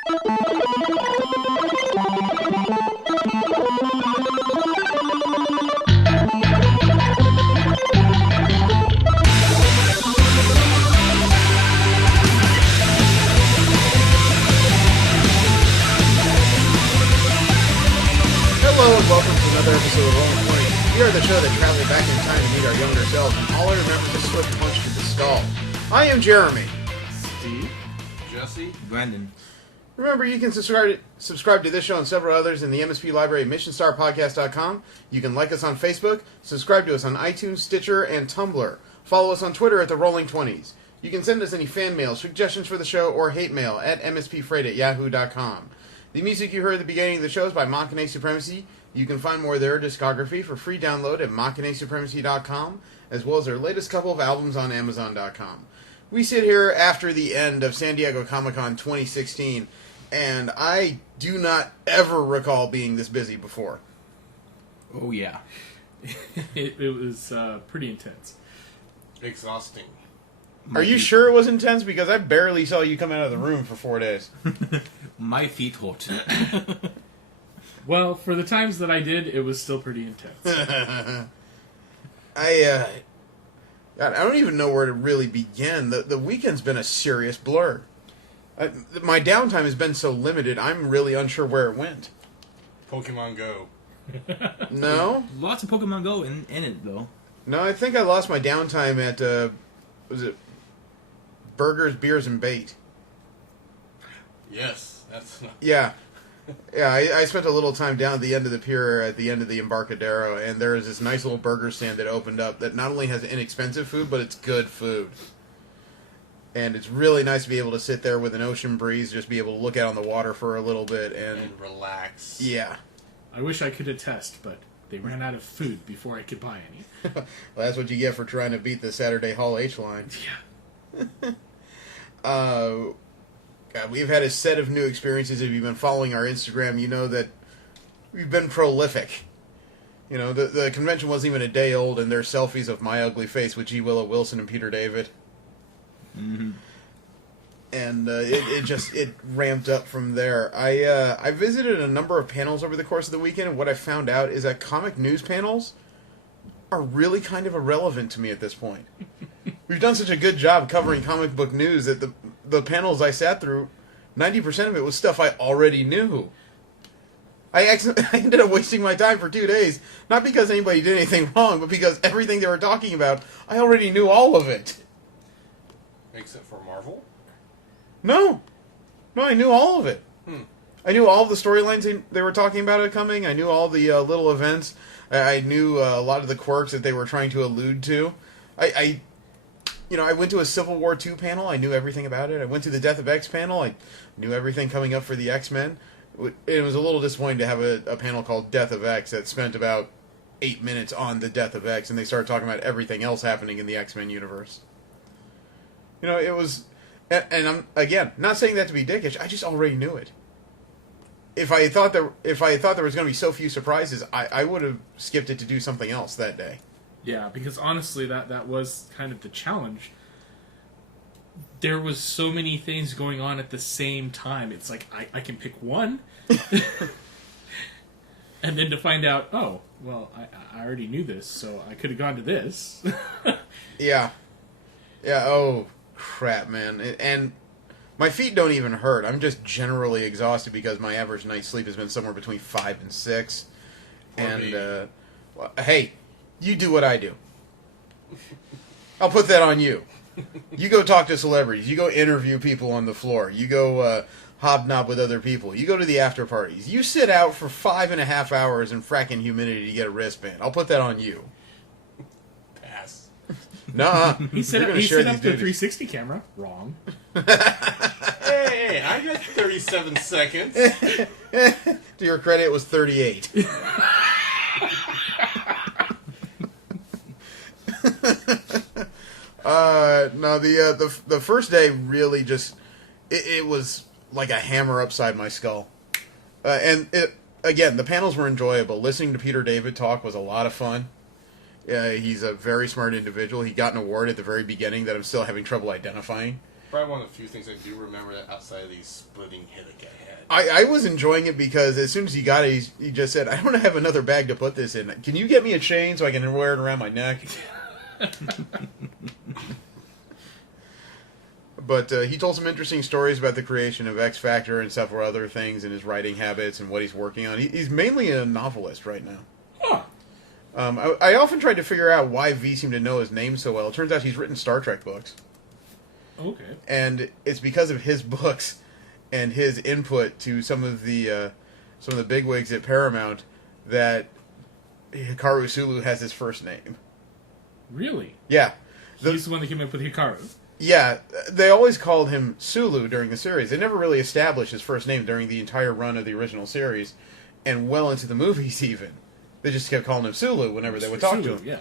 Hello and welcome to another episode of Rolling 20. We are the show that traveled back in time to meet our younger selves, and all I remember is a swift punch to the skull. I am Jeremy. Steve. Jesse. Brandon. Remember, you can subscribe to this show and several others in the MSP library at missionstarpodcast.com. You can like us on Facebook, subscribe to us on iTunes, Stitcher, and Tumblr. Follow us on Twitter at the Rolling 20s. You can send us any fan mail, suggestions for the show, or hate mail at mspfreight@yahoo.com. The music you heard at the beginning of the show is by Machinae Supremacy. You can find more of their discography for free download at machinaesupremacy.com, as well as their latest couple of albums on amazon.com. We sit here after the end of San Diego Comic-Con 2016, and I do not ever recall being this busy before. Oh, yeah. it was pretty intense. Exhausting. Are you sure it was intense? Because I barely saw you come out of the room for 4 days. My feet hurt. Well, for the times that I did, it was still pretty intense. God, I don't even know where to really begin. The weekend's been a serious blur. My downtime has been so limited, I'm really unsure where it went. Pokemon Go. No? Lots of Pokemon Go in it, though. No, I think I lost my downtime at, was it Burgers, Beers, and Bait? Yes, that's not... Yeah. Yeah, I spent a little time down at the end of the pier at the end of the Embarcadero, and there is this nice little burger stand that opened up that not only has inexpensive food, but it's good food. And it's really nice to be able to sit there with an ocean breeze, just be able to look out on the water for a little bit, and relax. Yeah. I wish I could attest, but they ran out of food before I could buy any. Well, that's what you get for trying to beat the Saturday Hall H line. Yeah. God, we've had a set of new experiences. If you've been following our Instagram, you know that we've been prolific. You know, the convention wasn't even a day old, and there's selfies of my ugly face with G. Willow Wilson and Peter David. Mm-hmm. And it ramped up from there. I visited a number of panels over the course of the weekend, and what I found out is that comic news panels are really kind of irrelevant to me at this point. We've done such a good job covering comic book news that the panels I sat through, 90% of it was stuff I already knew. I ended up wasting my time for 2 days, not because anybody did anything wrong, but because everything they were talking about, I already knew all of it. Except for Marvel? No, I knew all of it. I knew all of the storylines they were talking about it coming. I knew all the little events. I knew a lot of the quirks that they were trying to allude to. I went to a Civil War II panel. I knew everything about it. I went to the Death of X panel. I knew everything coming up for the X-Men. It was a little disappointing to have a panel called Death of X that spent about 8 minutes on the Death of X, and they started talking about everything else happening in the X-Men universe. You know, it was... And I'm, again, not saying that to be dickish. I just already knew it. If I thought there was going to be so few surprises, I would have skipped it to do something else that day. Yeah, because honestly, that was kind of the challenge. There was so many things going on at the same time. It's like, I can pick one. And then to find out, oh, well, I already knew this, so I could have gone to this. Yeah. Yeah, oh, crap, man. And my feet don't even hurt. I'm just generally exhausted because my average night's sleep has been somewhere between 5 and 6. And, well, hey, you do what I do. I'll put that on you. You go talk to celebrities. You go interview people on the floor. You go hobnob with other people. You go to the after parties. You sit out for 5.5 hours in fracking humidity to get a wristband. I'll put that on you. Pass. Nah. He set up the 360 camera. Wrong. Hey, I got 37 seconds. To your credit, it was 38. No, the first day really just it was like a hammer upside my skull, and again the panels were enjoyable. Listening to Peter David talk was a lot of fun. He's a very smart individual. He got an award at the very beginning that I'm still having trouble identifying. Probably one of the few things I do remember that outside of the splitting headache I had. I was enjoying it because as soon as he got it, he just said, "I don't have another bag to put this in. Can you get me a chain so I can wear it around my neck?" But he told some interesting stories about the creation of X Factor and several other things and his writing habits and what he's working on. He's mainly a novelist right now. Huh. I often tried to figure out why V seemed to know his name so well. It turns out he's written Star Trek books. Okay. And it's because of his books and his input to some of the bigwigs at Paramount that Hikaru Sulu has his first name. Really? Yeah. He's the one that came up with Hikaru. Yeah, they always called him Sulu during the series. They never really established his first name during the entire run of the original series, and well into the movies even. They just kept calling him Sulu whenever they would talk to Sulu, him. Yeah.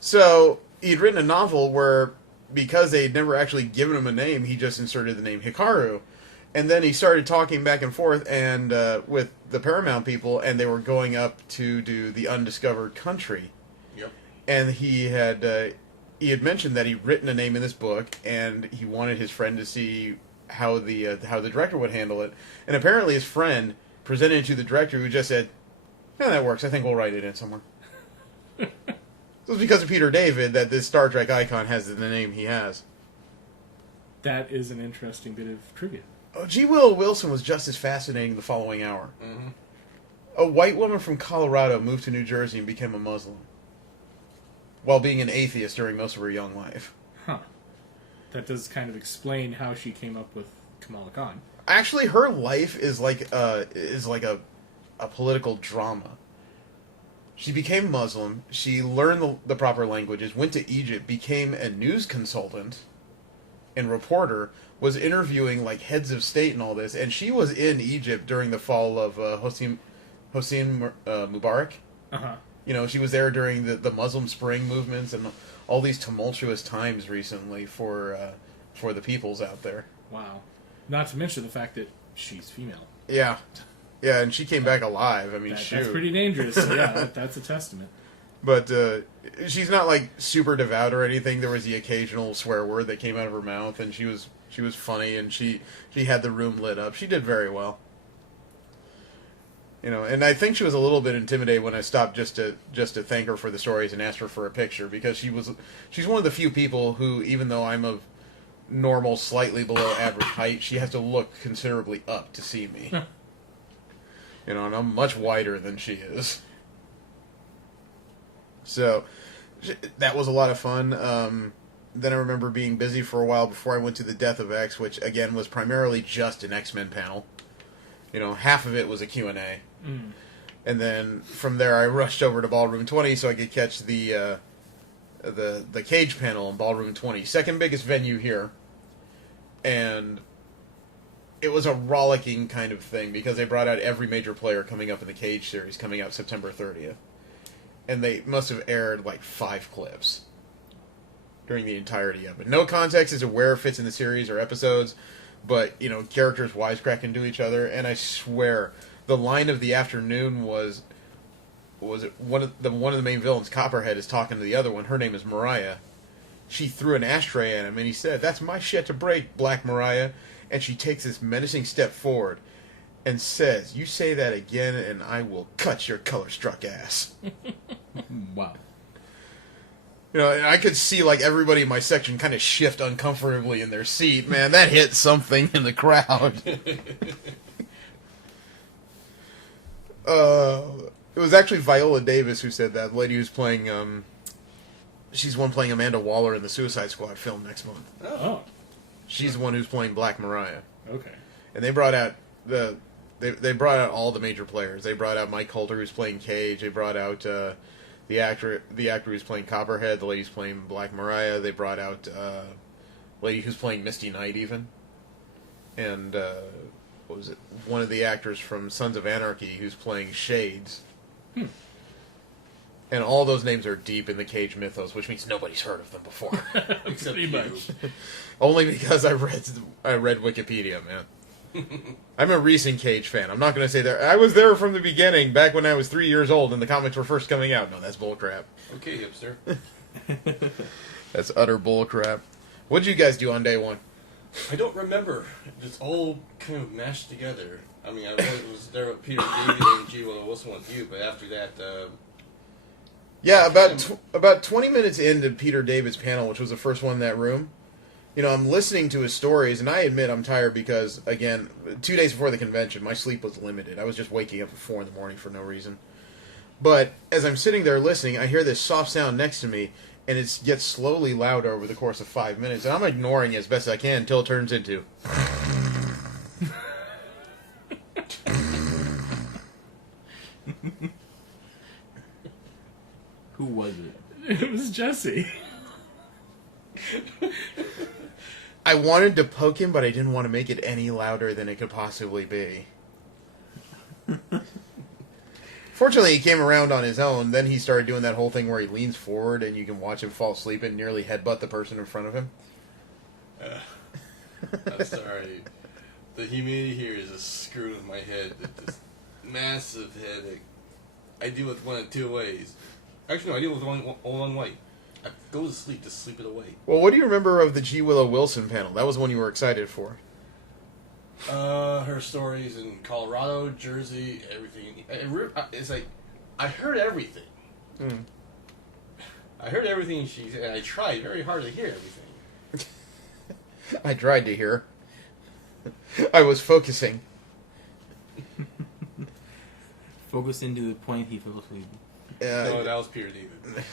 So, he'd written a novel where, because they'd never actually given him a name, he just inserted the name Hikaru. And then he started talking back and forth and with the Paramount people, and they were going up to do The Undiscovered Country. Yep. And he had mentioned that he'd written a name in this book, and he wanted his friend to see how the director would handle it. And apparently his friend presented it to the director, who just said, "Yeah, that works. I think we'll write it in somewhere." So it's because of Peter David that this Star Trek icon has the name he has. That is an interesting bit of trivia. Oh, G. Will Wilson was just as fascinating the following hour. Mm-hmm. A white woman from Colorado moved to New Jersey and became a Muslim, while being an atheist during most of her young life. Huh. That does kind of explain how she came up with Kamala Khan. Actually, her life is like a political drama. She became Muslim. She learned the proper languages, went to Egypt, became a news consultant and reporter, was interviewing like heads of state and all this, and she was in Egypt during the fall of Hosni Mubarak. Uh-huh. You know, she was there during the Muslim Spring movements and all these tumultuous times recently for the peoples out there. Wow. Not to mention the fact that she's female. Yeah. Yeah, and she came back alive. I mean, That's shoot. pretty dangerous. So yeah, that's a testament. But she's not like super devout or anything. There was the occasional swear word that came out of her mouth, and she was funny, and she had the room lit up. She did very well. You know, and I think she was a little bit intimidated when I stopped just to thank her for the stories and asked her for a picture, because she's one of the few people who, even though I'm of normal, slightly below average height, she has to look considerably up to see me. You know, and I'm much wider than she is. So, that was a lot of fun. Then I remember being busy for a while before I went to the Death of X, which, again, was primarily just an X-Men panel. You know, half of it was a Q&A. Mm. And then from there I rushed over to Ballroom 20 so I could catch the Cage panel in Ballroom 20. Second biggest venue here. And it was a rollicking kind of thing because they brought out every major player coming up in the Cage series coming out September 30th. And they must have aired like 5 clips during the entirety of it. No context as to where it fits in the series or episodes, but, you know, characters wisecracking to each other. And I swear, the line of the afternoon was it one of the main villains, Copperhead, is talking to the other one. Her name is Mariah. She threw an ashtray at him, and he said, "That's my shit to break, Black Mariah." And she takes this menacing step forward and says, "You say that again, and I will cut your color-struck ass." Wow. You know, and I could see, like, everybody in my section kind of shift uncomfortably in their seat. Man, that hit something in the crowd. It was actually Viola Davis who said that. The lady who's playing, she's the one playing Amanda Waller in the Suicide Squad film next month. Oh. She's the one who's playing Black Mariah. Okay. And they brought out they brought out all the major players. They brought out Mike Coulter, who's playing Cage. They brought out the actor who's playing Copperhead. The lady who's playing Black Mariah. They brought out lady who's playing Misty Knight even. And what was it? One of the actors from Sons of Anarchy who's playing Shades. And all those names are deep in the Cage mythos, which means nobody's heard of them before. Except Pretty you. much. Only because I read Wikipedia, man. I'm a recent Cage fan. I'm not going to say that. I was there from the beginning, back when I was 3 years old and the comics were first coming out. No, that's bullcrap. Okay, hipster. That's utter bullcrap. What did you guys do on day one? I don't remember. It's all kind of mashed together. I mean, I was there with Peter David and G. Willow Wilson with you, but after that, Yeah, about 20 minutes into Peter David's panel, which was the first one in that room, I'm listening to his stories, and I admit I'm tired because, again, 2 days before the convention, my sleep was limited. I was just waking up at 4 in the morning for no reason. But as I'm sitting there listening, I hear this soft sound next to me, and it gets slowly louder over the course of 5 minutes, and I'm ignoring it as best I can until it turns into... Who was it? It was Jesse. I wanted to poke him, but I didn't want to make it any louder than it could possibly be. Fortunately, he came around on his own. Then he started doing that whole thing where he leans forward and you can watch him fall asleep and nearly headbutt the person in front of him. I'm sorry. The humidity here is just screwed with my head. This massive headache. I deal with one of two ways. Actually, no, I deal with one way. I go to sleep to sleep it away. Well, what do you remember of the G. Willow Wilson panel? That was the one you were excited for. Her stories in Colorado, Jersey, everything. It's like, I heard everything. Mm. I heard everything she said, and I tried very hard to hear everything. I tried to hear. I was focusing. Focus into the point he fell asleep. No, that was Peter David.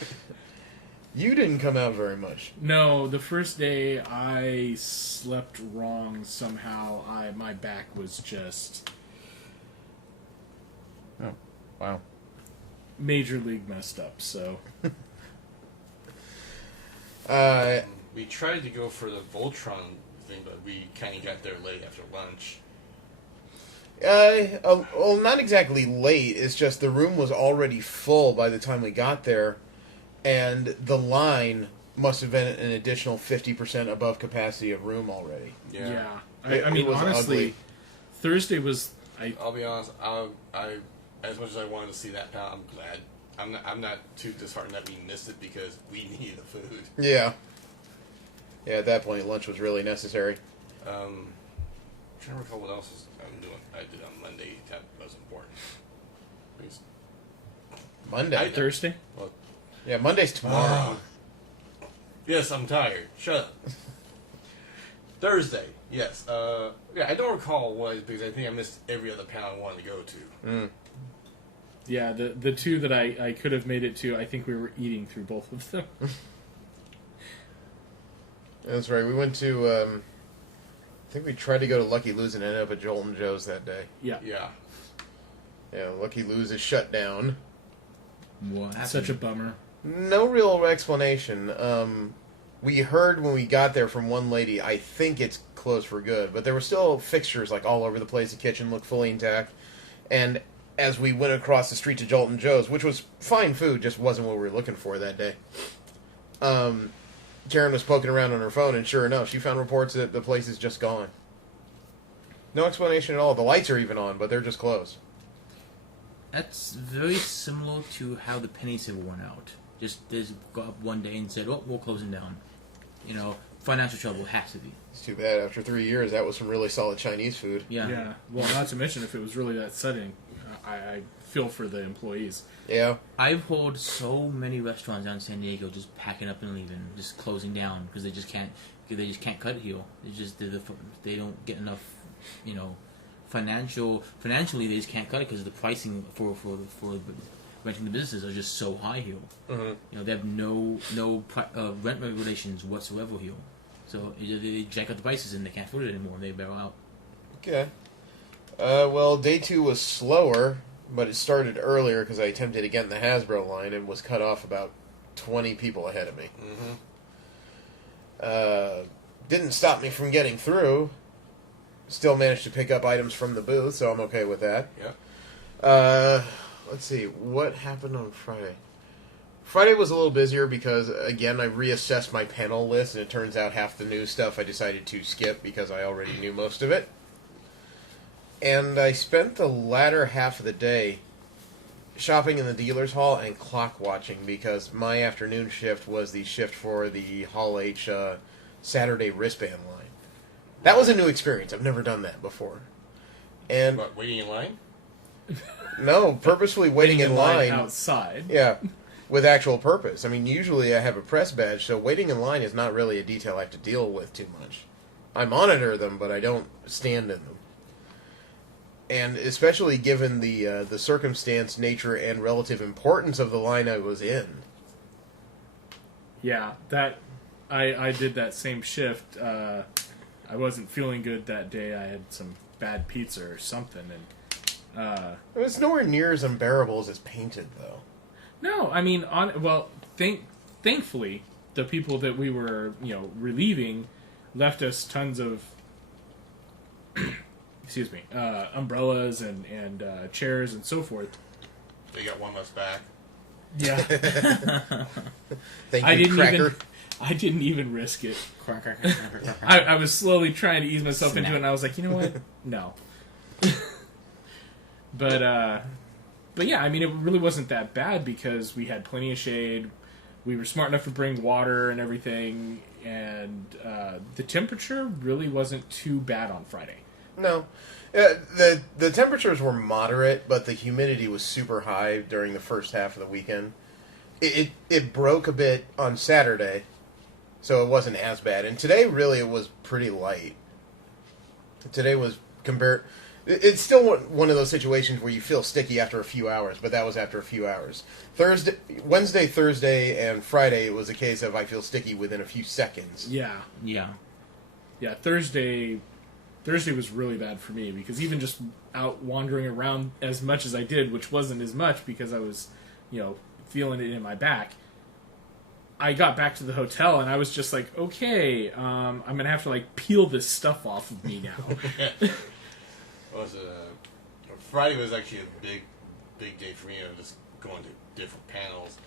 You didn't come out very much. No, the first day I slept wrong somehow. My back was just Oh, wow. major league messed up. So We tried to go for the Voltron thing, but we kind of got there late after lunch. Well, not exactly late. It's just the room was already full by the time we got there, and the line must have been an additional 50% above capacity of room already. yeah. It I mean, was honestly, ugly. Thursday was I'll be honest. I as much as I wanted to see that panel, I'm glad. I'm not too disheartened that we missed it because we needed the food. Yeah. Yeah, at that point, lunch was really necessary. I'm trying to recall what else I did on Monday that was important. Please. Monday. Thursday. Well, Yeah, Monday's tomorrow. yes, I'm tired. Shut up. Thursday. Yes. Yeah, I don't recall what because I think I missed every other panel I wanted to go to. Mm. Yeah, the two that I could have made it to, I think we were eating through both of them. That's right. We went to, I think we tried to go to Lucky Lou's and ended up at Jolton Joe's that day. Yeah. Yeah. Yeah, Lucky Lou's is shut down. What happened? Such a bummer. No real explanation. We heard when we got there from one lady, I think it's closed for good, but there were still fixtures like all over the place. The kitchen looked fully intact. And as we went across the street to Jolton Joe's, which was fine food, just wasn't what we were looking for that day, Karen was poking around on her phone, and sure enough, she found reports that the place is just gone. No explanation at all. The lights are even on, but they're just closed. That's very similar to how the pennies have worn out. Just they just got up one day and said, "Oh, we're closing down." You know, financial trouble has to be. It's too bad. After 3 years, that was some really solid Chinese food. Yeah. Yeah. Well, not to mention if it was really that sudden, I feel for the employees. Yeah. I've heard so many restaurants down in San Diego just packing up and leaving, just closing down because they just can't cut it here. They don't get enough, you know, financially they just can't cut it because the pricing for renting the businesses are just so high here. Mm-hmm. You know, they have no rent regulations whatsoever here, so they jack up the prices and they can't afford it anymore. They bail out. Okay. Well, day 2 was slower, but it started earlier because I attempted to get in the Hasbro line and was cut off about 20 people ahead of me. Mm-hmm. Didn't stop me from getting through. Still managed to pick up items from the booth, so I'm okay with that. Yeah. Let's see, what happened on Friday? Friday was a little busier because, again, I reassessed my panel list, and it turns out half the new stuff I decided to skip because I already knew most of it. And I spent the latter half of the day shopping in the dealer's hall and clock watching because my afternoon shift was the shift for the Hall H Saturday wristband line. That was a new experience. I've never done that before. And What, waiting in line? no, purposefully waiting in line. outside. Yeah, with actual purpose. I mean, usually I have a press badge, so waiting in line is not really a detail I have to deal with too much. I monitor them, but I don't stand in them. And especially given the circumstance, nature, and relative importance of the line I was in. Yeah, that I did that same shift. I wasn't feeling good that day. I had some bad pizza or something, and It's nowhere near as unbearable as it's painted, though. no, I mean, thankfully, the people that we were relieving left us tons of excuse me, umbrellas and chairs and so forth. They got one less back. Yeah, Thank you, Cracker. I didn't even risk it. Crack, crack, crack, crack, crack. I was slowly trying to ease myself into it, and I was like, you know what? No. But yeah, I mean, it really wasn't that bad because we had plenty of shade. We were smart enough to bring water and everything, and the temperature really wasn't too bad on Friday. No. The temperatures were moderate, but the humidity was super high during the first half of the weekend. It broke a bit on Saturday, so it wasn't as bad. And today, really, it was pretty light. Today was compared... It's still one of those situations where you feel sticky after a few hours, but that was after a few hours. Wednesday, Thursday, and Friday, it was a case of I feel sticky within a few seconds. Yeah. Yeah. Yeah, Thursday was really bad for me because even just out wandering around as much as I did, which wasn't as much because I was, feeling it in my back. I got back to the hotel and I was just like, okay, I'm gonna have to peel this stuff off of me now. Was it Friday was actually a big day for me. I was just going to different panels.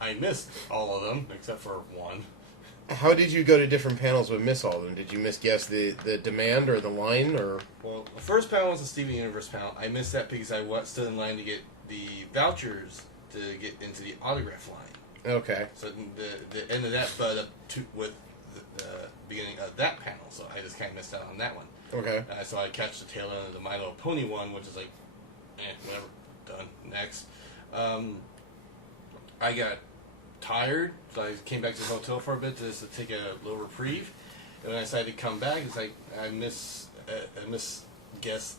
I missed all of them except for one. How did you go to different panels but miss all of them? Did you misguess the demand or the line? Or Well, the first panel was the Steven Universe panel. I missed that because I stood in line to get the vouchers to get into the autograph line. Okay. So the end of that bud up with the beginning of that panel. So I just kind of missed out on that one. Okay. So I catch the tail end of the My Little Pony one, which is whatever, done, next. I got tired, so I came back to the hotel for a bit just to take a little reprieve. And when I decided to come back, it's like I misguessed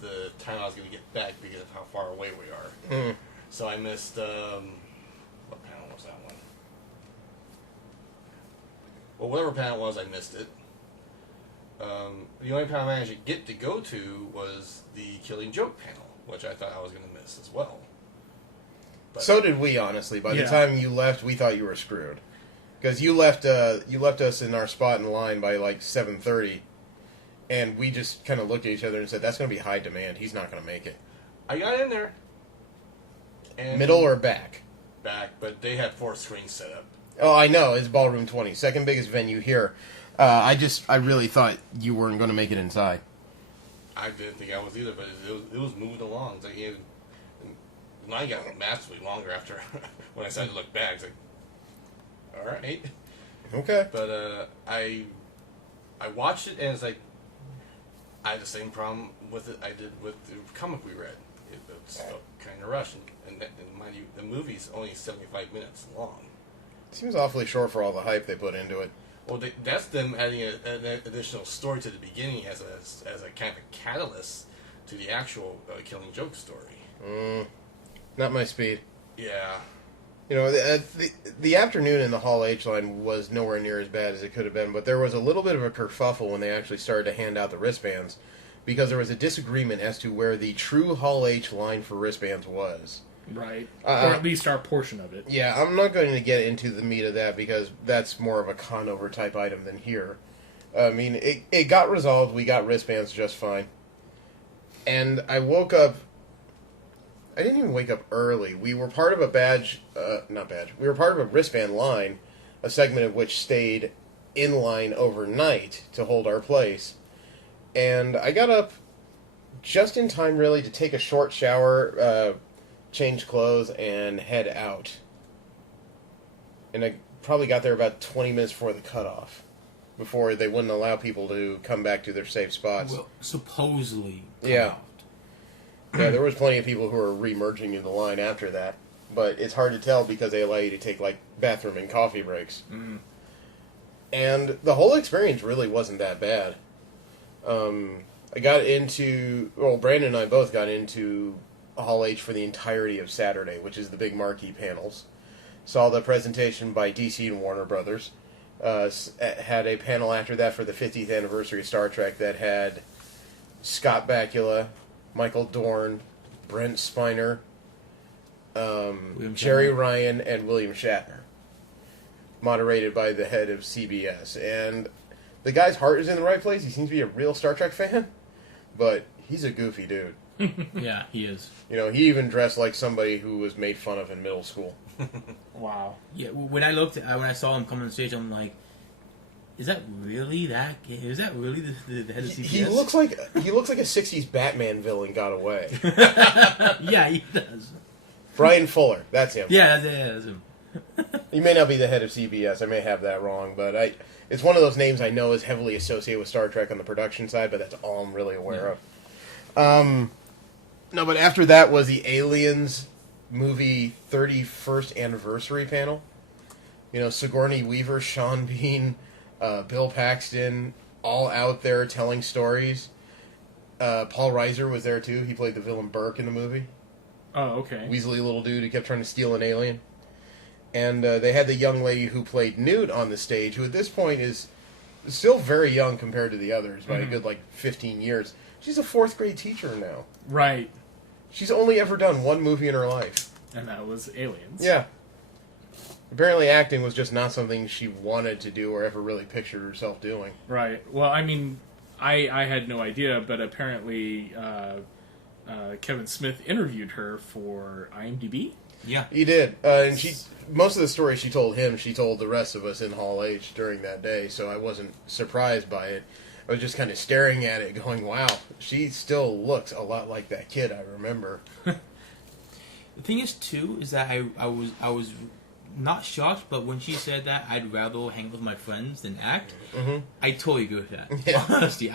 the time I was going to get back because of how far away we are. Mm. So I missed, what panel was that one? Well, whatever panel it was, I missed it. The only panel I managed to get to go to was the Killing Joke panel, which I thought I was going to miss as well. But So did we, honestly. By the Yeah. time you left, we thought you were screwed. Because you left us in our spot in line by 7:30, and we just kind of looked at each other and said, that's going to be high demand. He's not going to make it. I got in there. And Middle or back? back, but they had 4 screens set up. Oh, I know. It's Ballroom 20. Second biggest venue here. I really thought you weren't going to make it inside. I didn't think I was either, but it was moving along. It's like, the line got massively longer after when I started to look back. It's like, all right. Okay. But I watched it, and it's like I had the same problem with it I did with the comic we read. It was kind of rushed, and mind you, the movie's only 75 minutes long. Seems awfully short for all the hype they put into it. Well, that's them adding an additional story to the beginning as a kind of a catalyst to the actual Killing Joke story. Not my speed. Yeah. You know, the afternoon in the Hall H line was nowhere near as bad as it could have been, but there was a little bit of a kerfuffle when they actually started to hand out the wristbands, because there was a disagreement as to where the true Hall H line for wristbands was. Right. Or at least our portion of it. Yeah, I'm not going to get into the meat of that because that's more of a Conover type item than here. I mean, it got resolved. We got wristbands just fine. And I woke up... I didn't even wake up early. We were part of a We were part of a wristband line, a segment of which stayed in line overnight to hold our place. And I got up just in time, really, to take a short shower, change clothes, and head out. And I probably got there about 20 minutes before the cutoff. before they wouldn't allow people to come back to their safe spots. Well, supposedly. Yeah. out. Yeah, there was plenty of people who were re-merging in the line after that, but it's hard to tell because they allow you to take like bathroom and coffee breaks. Mm. And the whole experience really wasn't that bad. I got into, well, Brandon and I both got into Hall H for the entirety of Saturday, which is the big marquee panels. Saw the presentation by DC and Warner Brothers. Had a panel after that for the 50th anniversary of Star Trek that had Scott Bakula, Michael Dorn, Brent Spiner, Jerry Shatner. Ryan, and William Shatner. Moderated by the head of CBS. And the guy's heart is in the right place. He seems to be a real Star Trek fan, but he's a goofy dude. Yeah, he is. You know, he even dressed like somebody who was made fun of in middle school. Wow. Yeah, when I saw him come on stage, I'm like, is that really that? Is that really the head of CBS? He looks like a '60s Batman villain got away. Yeah, he does. Brian Fuller, that's him. Yeah, that's him. He may not be the head of CBS. I may have that wrong, but it's one of those names I know is heavily associated with Star Trek on the production side, but that's all I'm really aware of. No, but after that was the Aliens movie 31st anniversary panel. You know, Sigourney Weaver, Sean Bean, Bill Paxton, all out there telling stories. Paul Reiser was there too. He played the villain Burke in the movie. Oh, okay. Weaselly little dude who kept trying to steal an alien. And they had the young lady who played Newt on the stage, who at this point is still very young compared to the others by a good, 15 years. She's a 4th grade teacher now. Right. She's only ever done one movie in her life. And that was Aliens. Yeah. Apparently acting was just not something she wanted to do or ever really pictured herself doing. Right. Well, I mean, I had no idea, but apparently Kevin Smith interviewed her for IMDb. Yeah. He did. And most of the stories she told him, she told the rest of us in Hall H during that day, so I wasn't surprised by it. I was just kind of staring at it going, wow, she still looks a lot like that kid I remember. The thing is, too, is that I was not shocked, but when she said that I'd rather hang with my friends than act, I totally agree with that. Yeah. Honestly,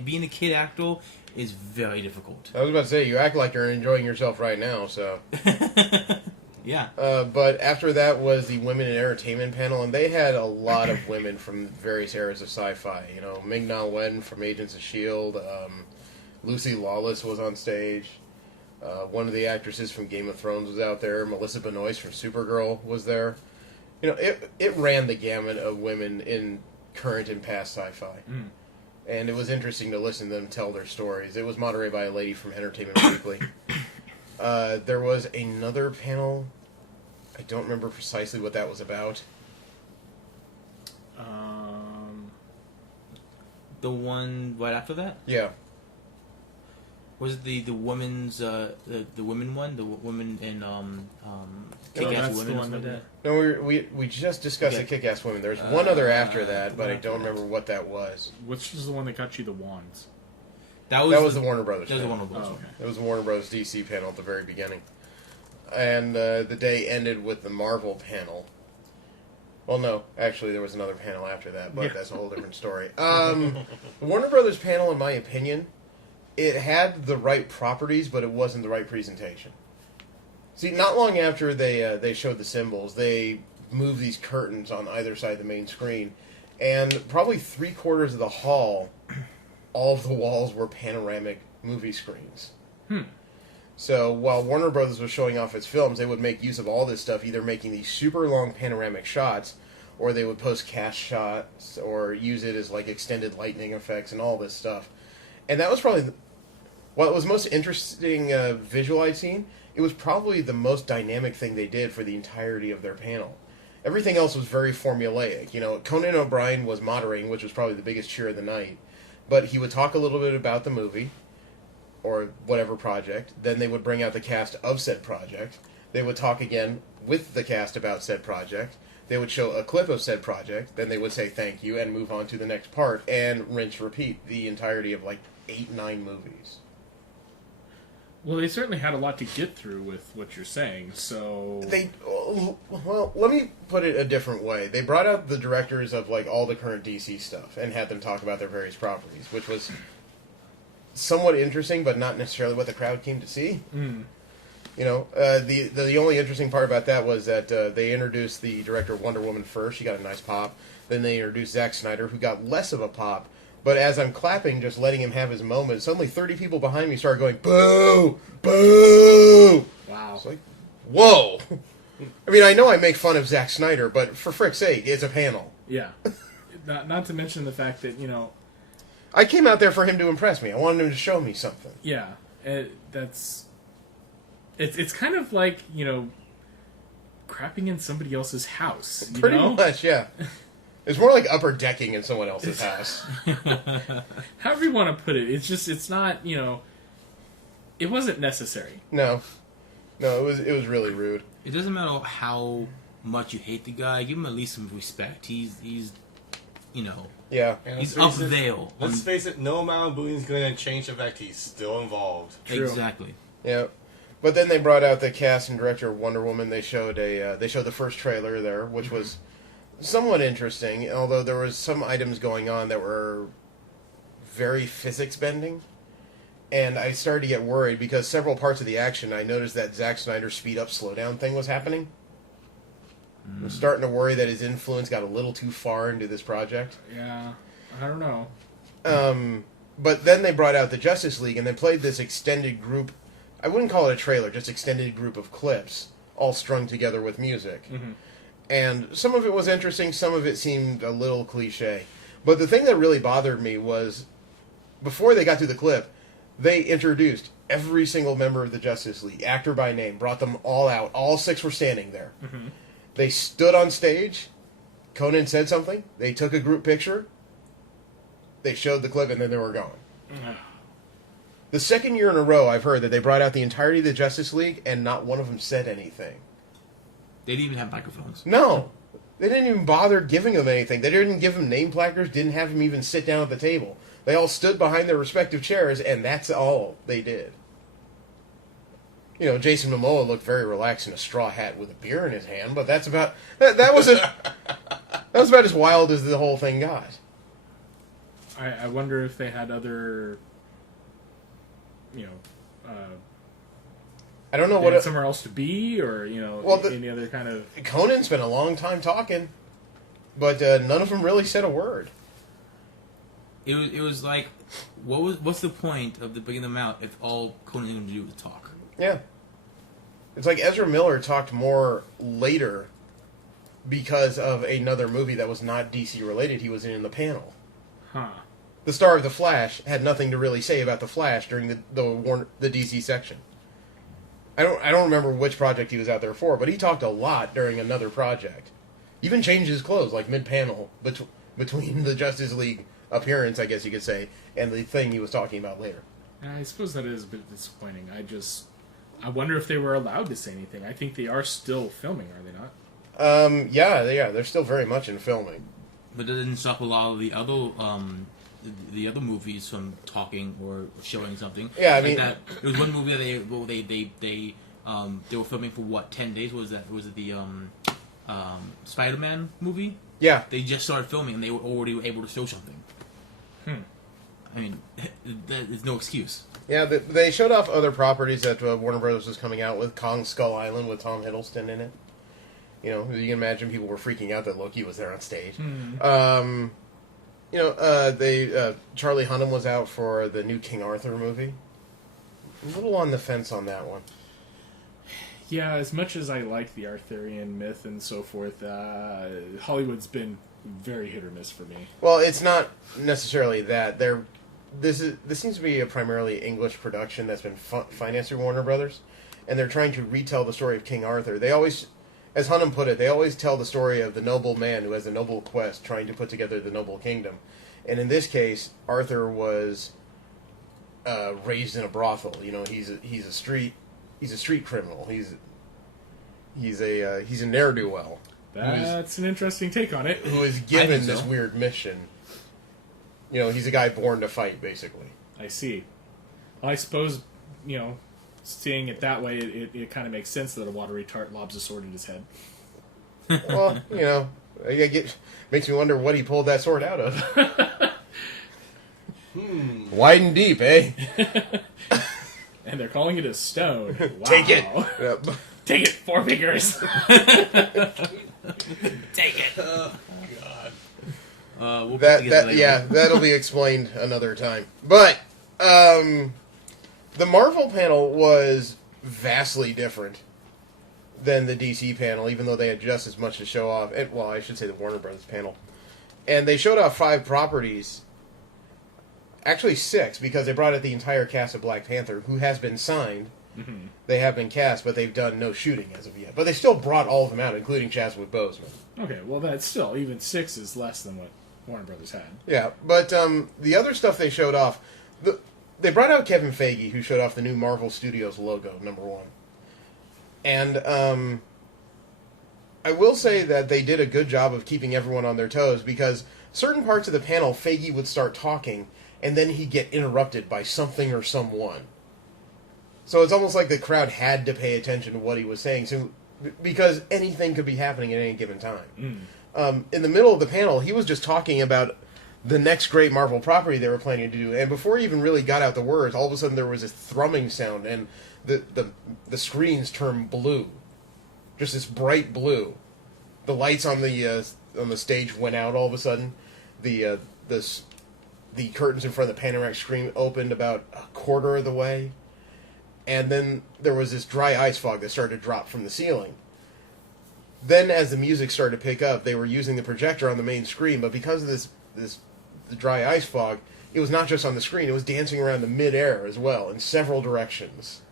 being a kid actor is very difficult. I was about to say, you act like you're enjoying yourself right now, so... Yeah. But after that was the Women in Entertainment panel, and they had a lot of women from various eras of sci-fi. You know, Ming-Na Wen from Agents of S.H.I.E.L.D., Lucy Lawless was on stage. One of the actresses from Game of Thrones was out there. Melissa Benoist from Supergirl was there. You know, it ran the gamut of women in current and past sci-fi. Mm. And it was interesting to listen to them tell their stories. It was moderated by a lady from Entertainment Weekly. There was another panel. I don't remember precisely what that was about. The one right after that? Yeah. Was it the women's the women one? The women in Kick-Ass that's the Women or one something that- like that? No, we just discussed Okay. the Kick-Ass Women. There's one other after that, but I one don't after remember what that was. Which is the one that got you the wands? That That was the Warner Brothers That was the panel. Warner Bros. Oh, okay. That was the Warner Bros. DC panel at the very beginning. And the day ended with the Marvel panel. Well, no, actually, there was another panel after that, but Yeah. that's a whole different story. The Warner Brothers panel, in my opinion, it had the right properties, but it wasn't the right presentation. See, not long after they showed the symbols, they moved these curtains on either side of the main screen, and probably 3/4 of the hall, all of the walls were panoramic movie screens. So while Warner Brothers was showing off its films, they would make use of all this stuff, either making these super long panoramic shots, or they would post cast shots, or use it as like extended lightning effects and all this stuff. And that was probably, while it was most interesting visual I'd seen, it was probably the most dynamic thing they did for the entirety of their panel. Everything else was very formulaic. You know, Conan O'Brien was moderating, which was probably the biggest cheer of the night. But he would talk a little bit about the movie, or whatever project. Then they would bring out the cast of said project. They would talk again with the cast about said project. They would show a clip of said project. Then they would say thank you and move on to the next part and rinse repeat the entirety of like 8-9 movies. Well, they certainly had a lot to get through with what you're saying, so... Well, let me put it a different way. They brought out the directors of like all the current DC stuff and had them talk about their various properties, which was somewhat interesting, but not necessarily what the crowd came to see. Mm. You know, the only interesting part about that was that they introduced the director of Wonder Woman first. She got a nice pop. Then they introduced Zack Snyder, who got less of a pop. But as I'm clapping, just letting him have his moment, suddenly 30 people behind me started going, boo! Boo! Wow. It's like, whoa! I mean, I know I make fun of Zack Snyder, but for frick's sake, it's a panel. Yeah. Not to mention the fact that, I came out there for him to impress me. I wanted him to show me something. yeah, it's kind of like, crapping in somebody else's house, you Pretty know? much, yeah. It's more like upper decking in someone else's house. However you want to put it, it's not, it wasn't necessary. No, it was really rude. It doesn't matter how much you hate the guy. Give him at least some respect. He's Yeah. And he's let's up face it- there. Let's face it, no amount of bullying is going to change the fact he's still involved. True. Exactly. Yeah, but then they brought out the cast and director of Wonder Woman. They showed the first trailer there, which was somewhat interesting. Although there was some items going on that were very physics bending, and I started to get worried because several parts of the action I noticed that Zack Snyder's speed up, slow down thing was happening. I'm starting to worry that his influence got a little too far into this project. Yeah, I don't know. But then they brought out the Justice League and they played this extended group. I wouldn't call it a trailer, just extended group of clips, all strung together with music. Mhm. And some of it was interesting, some of it seemed a little cliche. But the thing that really bothered me was, before they got to the clip, they introduced every single member of the Justice League, actor by name, brought them all out. All 6 were standing there. Mhm. They stood on stage. Conan said something. They took a group picture. They showed the clip, and then they were gone. The second year in a row I've heard that they brought out the entirety of the Justice League, and not one of them said anything. They didn't even have microphones. No. They didn't even bother giving them anything. They didn't give them name placards, didn't have them even sit down at the table. They all stood behind their respective chairs, and that's all they did. You know, Jason Momoa looked very relaxed in a straw hat with a beer in his hand, but that's about... That was about as wild as the whole thing got. I wonder if they had other, I don't know they what... had somewhere else to be, or, any other kind of... Conan spent a long time talking, but none of them really said a word. It was like, what's the point of bringing them out if all Conan had to do was talk? Yeah. It's like Ezra Miller talked more later because of another movie that was not DC related he was in the panel. Huh. The star of The Flash had nothing to really say about The Flash during the DC section. I don't remember which project he was out there for, but he talked a lot during another project. Even changed his clothes, like mid-panel, between the Justice League appearance, I guess you could say, and the thing he was talking about later. I suppose that is a bit disappointing. I wonder if they were allowed to say anything. I think they are still filming, are they not? Yeah, they're still very much in filming. But that didn't stop a lot of the other movies from talking or showing something. Yeah, I Like mean- that. There was one movie that they were filming for what, 10 days? What was that? Was it the Spider-Man movie? Yeah, They just started filming and they were already able to show something. Hmm. I mean, there's no excuse. yeah. They showed off other properties that Warner Brothers was coming out with. Kong Skull Island with Tom Hiddleston in it. You know, you can imagine people were freaking out that Loki was there on stage. Hmm. Charlie Hunnam was out for the new King Arthur movie. A little on the fence on that one. Yeah, as much as I like the Arthurian myth and so forth, Hollywood's been very hit or miss for me. Well, it's not necessarily that. This seems to be a primarily English production that's been financed through Warner Brothers, and they're trying to retell the story of King Arthur. They always, as Hunnam put it, they always tell the story of the noble man who has a noble quest trying to put together the noble kingdom. And in this case, Arthur was raised in a brothel. You know, he's a street criminal. He's a ne'er-do-well That's an interesting take on it. who is I given think this so. weird mission. You know, he's a guy born to fight, basically. I see. Well, I suppose, seeing it that way, it kind of makes sense that a watery tart lobs a sword at his head. Well, makes me wonder what he pulled that sword out of. Wide and deep, eh? And they're calling it a stone. Wow. Take it. Yep. Take it, 4 fingers. Take it. Oh, God. We'll put together later. That'll be explained another time. But the Marvel panel was vastly different than the DC panel, even though they had just as much to show off. Well, I should say the Warner Brothers panel. And they showed off 5 properties. Actually 6, because they brought out the entire cast of Black Panther, who has been signed. Mm-hmm. They have been cast, but they've done no shooting as of yet. But they still brought all of them out, including Chadwick Boseman. Okay, well, that's still, even 6 is less than what Warner Brothers had. Yeah, but the other stuff they showed off, they brought out Kevin Feige, who showed off the new Marvel Studios logo, #1. And I will say that they did a good job of keeping everyone on their toes, because certain parts of the panel, Feige would start talking, and then he'd get interrupted by something or someone. So it's almost like the crowd had to pay attention to what he was saying, because anything could be happening at any given time. In the middle of the panel, he was just talking about the next great Marvel property they were planning to do, and before he even really got out the words, all of a sudden there was this thrumming sound, and the screens turned blue, just this bright blue. The lights on the stage went out all of a sudden. The curtains in front of the panoramic screen opened about a quarter of the way. And then there was this dry ice fog that started to drop from the ceiling. Then as the music started to pick up, they were using the projector on the main screen, but because of the dry ice fog, it was not just on the screen, it was dancing around the mid-air as well, in several directions.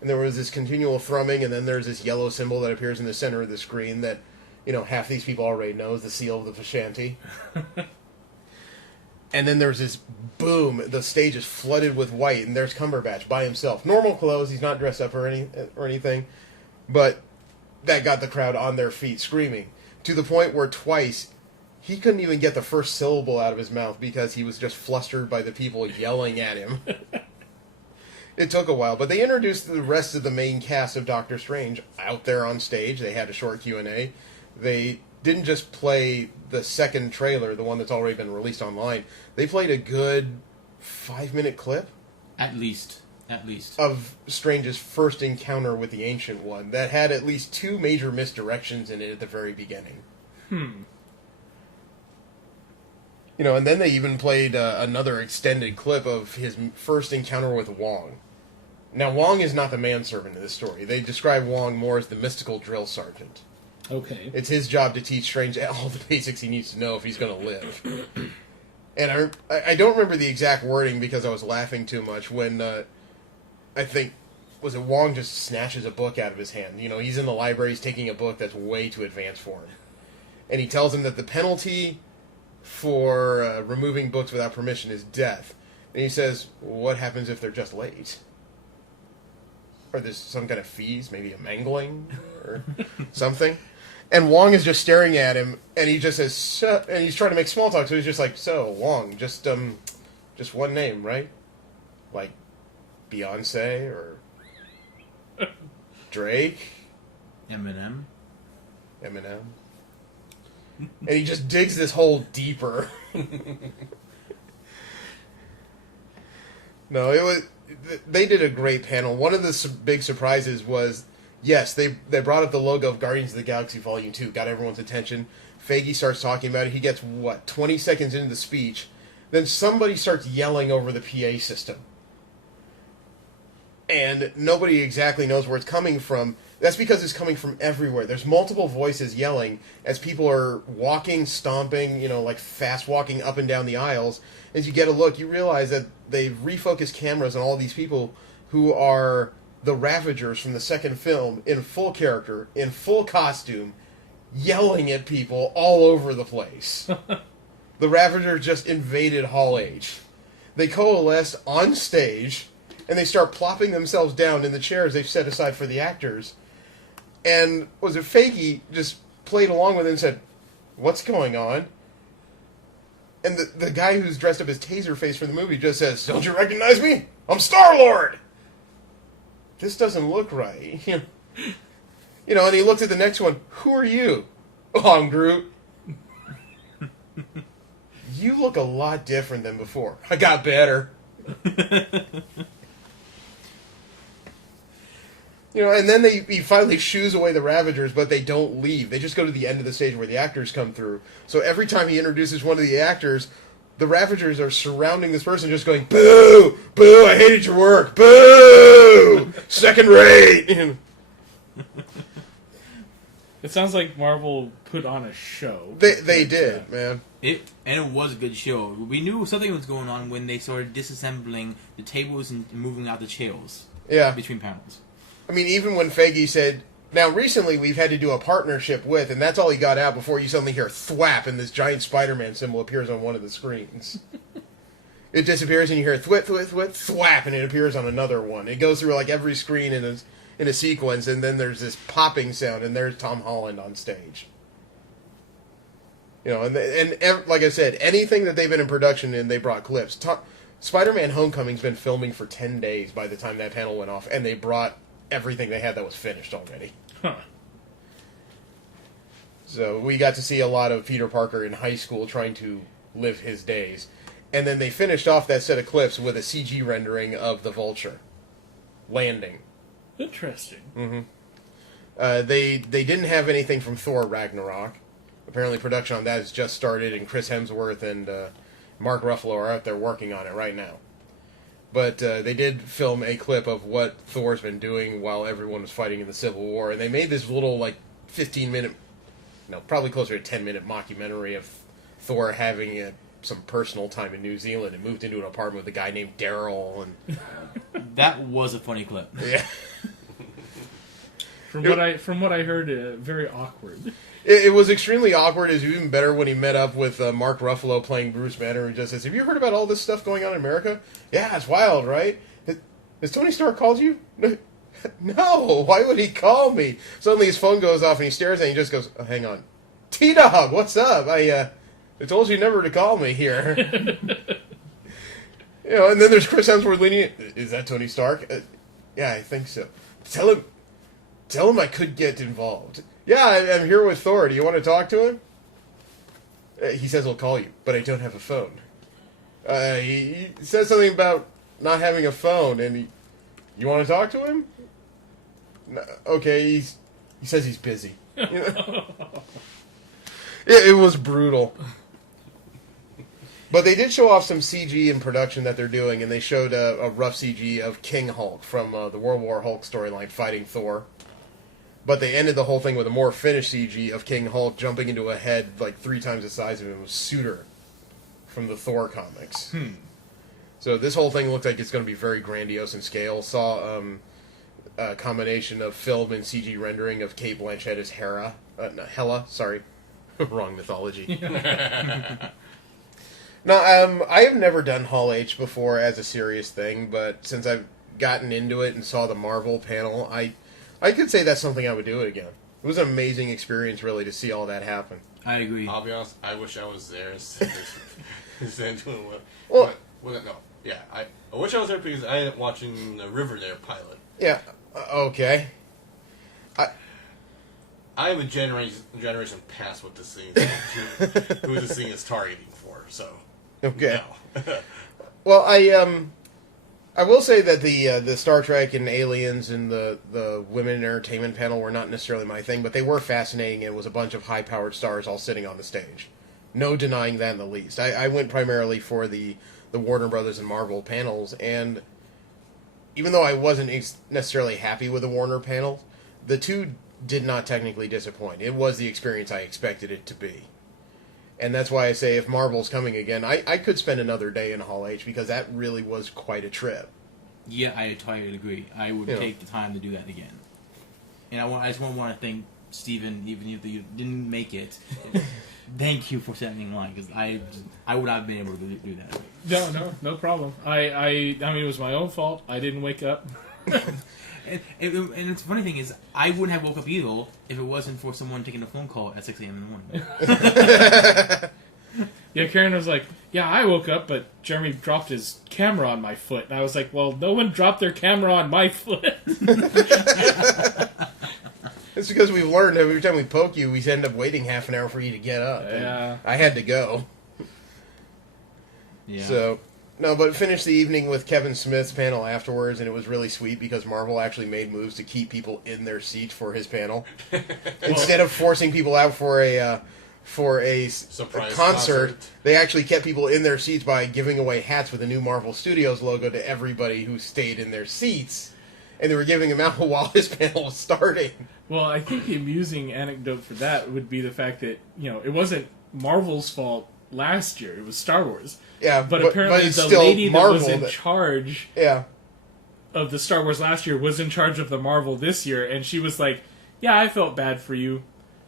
And there was this continual thrumming, and then there's this yellow symbol that appears in the center of the screen that, half these people already know is the seal of the Vishanti. And then there's this boom. The stage is flooded with white, and there's Cumberbatch by himself. Normal clothes. He's not dressed up or anything. But that got the crowd on their feet screaming. To the point where twice, he couldn't even get the first syllable out of his mouth because he was just flustered by the people yelling at him. It took a while, but they introduced the rest of the main cast of Doctor Strange out there on stage. They had a short Q&A. They didn't just play the second trailer, the one that's already been released online. They played a good 5-minute clip. At least. Of Strange's first encounter with the Ancient One that had at least 2 major misdirections in it at the very beginning. And then they even played another extended clip of his first encounter with Wong. Now, Wong is not the manservant in this story. They describe Wong more as the mystical drill sergeant. Okay. It's his job to teach Strange all the basics he needs to know if he's going to live. And I don't remember the exact wording because I was laughing too much when, I think, was it Wong just snatches a book out of his hand. He's in the library, he's taking a book that's way too advanced for him. And he tells him that the penalty for removing books without permission is death. And he says, what happens if they're just late? Or there's some kind of fees, maybe a mangling or something. And Wong is just staring at him, and he just says, so, and he's trying to make small talk, so he's just like, so, Wong, just one name, right? Like, Beyonce, or Drake? Eminem. And he just digs this hole deeper. No, they did a great panel. One of the big surprises was, yes, they brought up the logo of Guardians of the Galaxy Volume 2, got everyone's attention. Feige starts talking about it. He gets, 20 seconds into the speech. Then somebody starts yelling over the PA system. And nobody exactly knows where it's coming from. That's because it's coming from everywhere. There's multiple voices yelling as people are walking, stomping, like fast walking up and down the aisles. As you get a look, you realize that they've refocused cameras on all these people who are the Ravagers from the second film in full character, in full costume, yelling at people all over the place. The Ravagers just invaded Hall H. They coalesced on stage, and they start plopping themselves down in the chairs they've set aside for the actors. And was it Feige just played along with it and said, what's going on? And the guy who's dressed up as Taserface for the movie just says, don't you recognize me? I'm Star-Lord! this doesn't look right. You know, and he looked at the next one. Who are you? Oh, I'm Groot. You look a lot different than before. I got better. You know, and then he finally shoos away the Ravagers, but they don't leave. They just go to the end of the stage where the actors come through. So every time he introduces one of the actors, the Ravagers are surrounding this person just going, boo! Boo! I hated your work! Boo! Second rate! It sounds like Marvel put on a show. They did, man. It was a good show. We knew something was going on when they started disassembling the tables and moving out the chairs Yeah. between panels. I mean, even when Feige said, now recently we've had to do a partnership with, and that's all he got out before you suddenly hear thwap and this giant Spider-Man symbol appears on one of the screens. It disappears and you hear thwip, thwip, thwip, thwap, and it appears on another one. It goes through like every screen in a sequence, and then there's this popping sound, and there's Tom Holland on stage. You know, and like I said, anything that they've been in production in, they brought clips. Spider-Man Homecoming's been filming for 10 days by the time that panel went off, and they brought everything they had that was finished already. Huh. So we got to see a lot of Peter Parker in high school trying to live his days. And then they finished off that set of clips with a CG rendering of the Vulture landing. Interesting. They didn't have anything from Thor Ragnarok. Apparently production on that has just started, and Chris Hemsworth and Mark Ruffalo are out there working on it right now. But they did film a clip of what Thor's been doing while everyone was fighting in the Civil War, and they made this little, like, 15-minute, no, probably closer to 10-minute mockumentary of Thor having some personal time in New Zealand and moved into an apartment with a guy named Daryl. And That was a funny clip. yeah. From what I heard, very awkward. It was extremely awkward. It was even better when he met up with Mark Ruffalo playing Bruce Banner and just says, have you heard about all this stuff going on in America? Yeah, it's wild, right? Has Tony Stark called you? No, why would he call me? Suddenly his phone goes off and he stares at it and he just goes, oh, hang on. T-Dog, what's up? I told you never to call me here. You know, and then there's Chris Hemsworth leaning in. Is that Tony Stark? Yeah, I think so. Tell him I could get involved. Yeah, I'm here with Thor. Do you want to talk to him? He says he'll call you, but I don't have a phone. He says something about not having a phone, and you want to talk to him? No, okay, he says he's busy. You know? It was brutal. But they did show off some CG in production that they're doing, and they showed a rough CG of King Hulk from the World War Hulk storyline fighting Thor. But they ended the whole thing with a more finished CG of King Hulk jumping into a head like 3 times the size of him with Suitor from the Thor comics. So this whole thing looked like it's going to be very grandiose in scale. Saw a combination of film and CG rendering of Cate Blanchett as Hela. Sorry, wrong mythology. Now, I have never done Hall H before as a serious thing, but since I've gotten into it and saw the Marvel panel, I could say that's something I would do it again. It was an amazing experience, really, to see all that happen. I agree. I'll be honest, I wish I was there instead of doing what. No. Yeah, I wish I was there because I ended up watching the Riverdale pilot. Yeah, okay. I am a generation past what this thing who this thing is targeting for, so. Okay. No. Well, I will say that the Star Trek and Aliens and the Women in Entertainment panel were not necessarily my thing, but they were fascinating, and it was a bunch of high-powered stars all sitting on the stage. No denying that in the least. I went primarily for the Warner Brothers and Marvel panels, and even though I wasn't necessarily happy with the Warner panel, the two did not technically disappoint. It was the experience I expected it to be. And that's why I say if Marvel's coming again, I could spend another day in Hall H because that really was quite a trip. Yeah, I totally agree. I would take the time to do that again. And I just want to thank Steven, even if you didn't make it. Thank you for setting in line because I would not have been able to do that. No problem. I mean, it was my own fault. I didn't wake up. And it's the funny thing is, I wouldn't have woke up either if it wasn't for someone taking a phone call at 6 a.m. in the morning. Yeah, Karen was like, yeah, I woke up, but Jeremy dropped his camera on my foot. And I was like, well, no one dropped their camera on my foot. It's because we've learned every time we poke you, we end up waiting half an hour for you to get up. And Yeah. I had to go. Yeah. So, no, but finished the evening with Kevin Smith's panel afterwards, and it was really sweet because Marvel actually made moves to keep people in their seats for his panel. Instead of forcing people out for a Surprise concert, concert. they actually kept people in their seats by giving away hats with the new Marvel Studios logo to everybody who stayed in their seats. And they were giving them out while his panel was starting. Well, I think the amusing anecdote for that would be the fact that, it wasn't Marvel's fault last year. It was Star Wars. Yeah, But apparently it's the still lady that was Marvel in charge Yeah. of the Star Wars last year was in charge of the Marvel this year, and she was like, yeah, I felt bad for you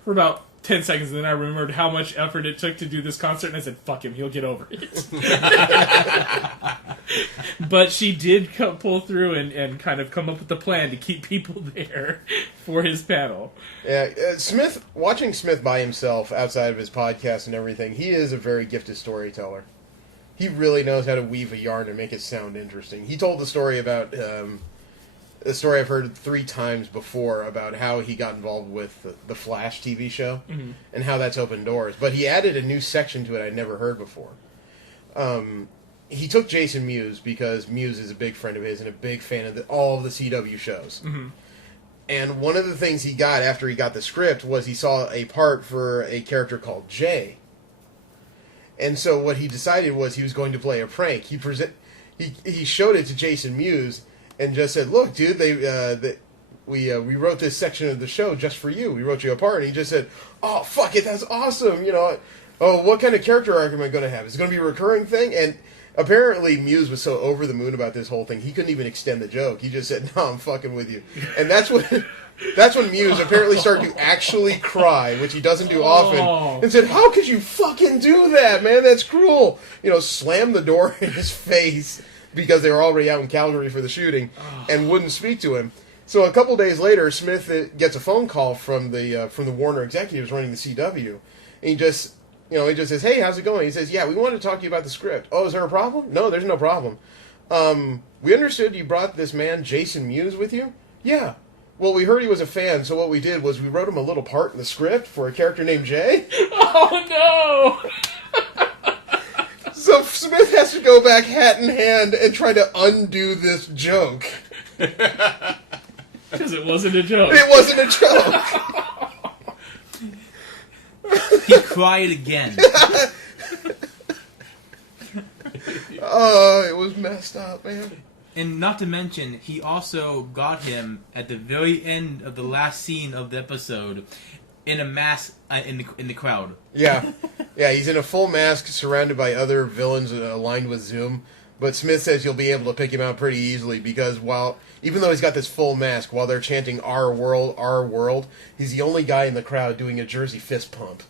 for about 10 seconds, and then I remembered how much effort it took to do this concert, and I said, fuck him, he'll get over it. But she did pull through and kind of come up with a plan to keep people there for his panel. Yeah, watching Smith by himself outside of his podcast and everything, he is a very gifted storyteller. He really knows how to weave a yarn and make it sound interesting. He told the story about a story I've heard 3 times before about how he got involved with the Flash TV show and how that's opened doors. But he added a new section to it I'd never heard before. He took Jason Mewes because Mewes is a big friend of his and a big fan of all of the CW shows. Mm-hmm. And one of the things he got after he got the script was he saw a part for a character called Jay. And so what he decided was he was going to play a prank. He showed it to Jason Mewes and just said, "Look, dude, we wrote this section of the show just for you. We wrote you a part." And he just said, "Oh, fuck it, that's awesome. Oh, what kind of character arc am I going to have? Is it going to be a recurring thing?" And apparently Mewes was so over the moon about this whole thing, he couldn't even extend the joke. He just said, "No, I'm fucking with you." And that's when Mewes apparently started to actually cry, which he doesn't do often, and said, "How could you fucking do that, man? That's cruel." Slammed the door in his face because they were already out in Calgary for the shooting and wouldn't speak to him. So a couple days later, Smith gets a phone call from the Warner executives running the CW, and he just says, "Hey, how's it going?" He says, "Yeah, we wanted to talk to you about the script." "Oh, is there a problem?" "No, there's no problem. We understood you brought this man, Jason Mewes, with you?" "Yeah. Well, we heard he was a fan, so what we did was we wrote him a little part in the script for a character named Jay." Oh, no! So Smith has to go back hat in hand and try to undo this joke. Because it wasn't a joke. It wasn't a joke. He cried again. Oh, it was messed up, man. And not to mention, he also got him at the very end of the last scene of the episode in a mask in the crowd. Yeah, he's in a full mask surrounded by other villains aligned with Zoom. But Smith says you'll be able to pick him out pretty easily because even though he's got this full mask, while they're chanting "Our world," he's the only guy in the crowd doing a Jersey fist pump.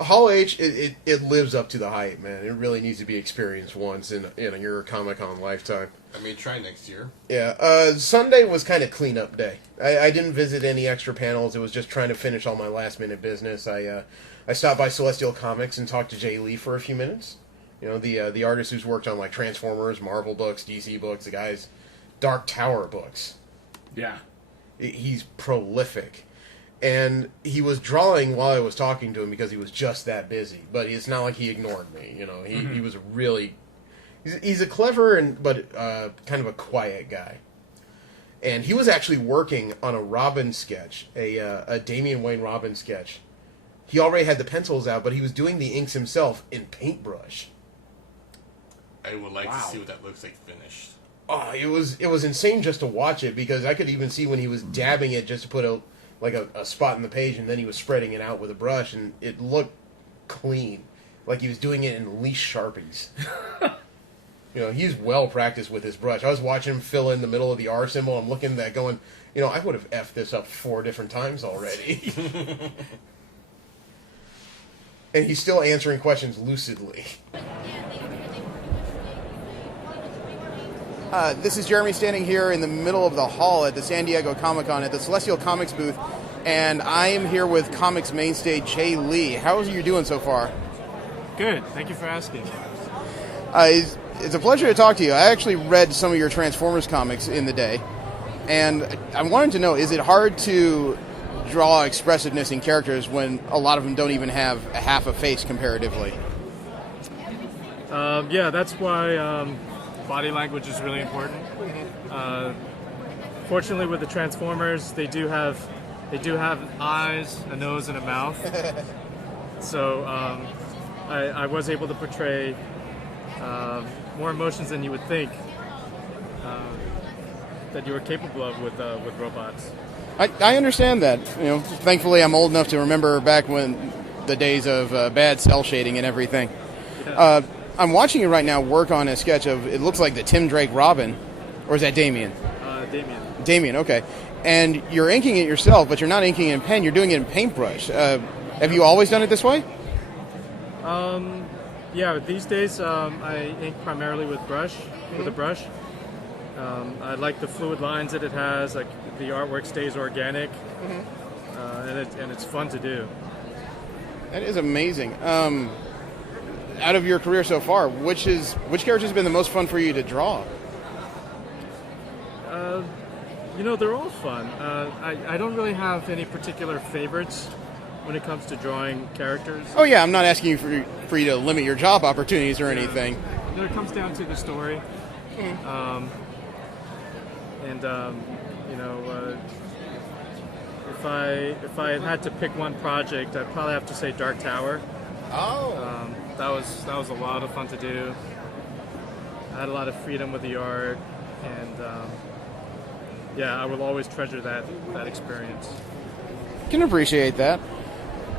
Hall H, it lives up to the hype, man. It really needs to be experienced once in your Comic-Con lifetime. I mean, try next year. Yeah, Sunday was kind of cleanup day. I didn't visit any extra panels. It was just trying to finish all my last-minute business. I stopped by Celestial Comics and talked to Jay Lee for a few minutes. The artist who's worked on, like, Transformers, Marvel books, DC books, the guy's Dark Tower books. Yeah. He's prolific. And he was drawing while I was talking to him because he was just that busy. But it's not like he ignored me. He was really... He's a clever but kind of a quiet guy. And he was actually working on a Robin sketch, a Damian Wayne Robin sketch. He already had the pencils out, but he was doing the inks himself in paintbrush. I would like to see what that looks like finished. Oh, it was insane just to watch it because I could even see when he was dabbing it just to put a spot in the page, and then he was spreading it out with a brush, and it looked clean, like he was doing it in least Sharpies. He's well practiced with his brush. I was watching him fill in the middle of the R symbol. I'm looking at that going, I would have effed this up 4 different times already. And he's still answering questions lucidly. This is Jeremy standing here in the middle of the hall at the San Diego Comic-Con at the Celestial Comics booth. and I am here with comics mainstay Jay Lee. How are you doing so far? Good. Thank you for asking. It's a pleasure to talk to you. I actually read some of your Transformers comics in the day, and I wanted to know, is it hard to draw expressiveness in characters when a lot of them don't even have a half a face comparatively? Yeah, that's why body language is really important. Fortunately, with the Transformers, they do have eyes, a nose, and a mouth. So I was able to portray more emotions than you would think that you were capable of with robots. I understand that. Thankfully, I'm old enough to remember back when the days of bad cell shading and everything. Yeah. I'm watching you right now work on a sketch of, it looks like the Tim Drake Robin, or is that Damien? Damien. Damien, okay. And you're inking it yourself, but you're not inking it in pen, you're doing it in paintbrush. Have you always done it this way? Yeah, these days I ink primarily with a brush. I like the fluid lines that it has, like the artwork stays organic, and it's fun to do. That is amazing. Out of your career so far, which character has been the most fun for you to draw? They're all fun. I don't really have any particular favorites when it comes to drawing characters. Oh yeah, I'm not asking you for you to limit your job opportunities or anything. It comes down to the story. If I had to pick one project, I'd probably have to say Dark Tower. Oh. That was a lot of fun to do. I had a lot of freedom with the art, and I will always treasure that experience. Can appreciate that.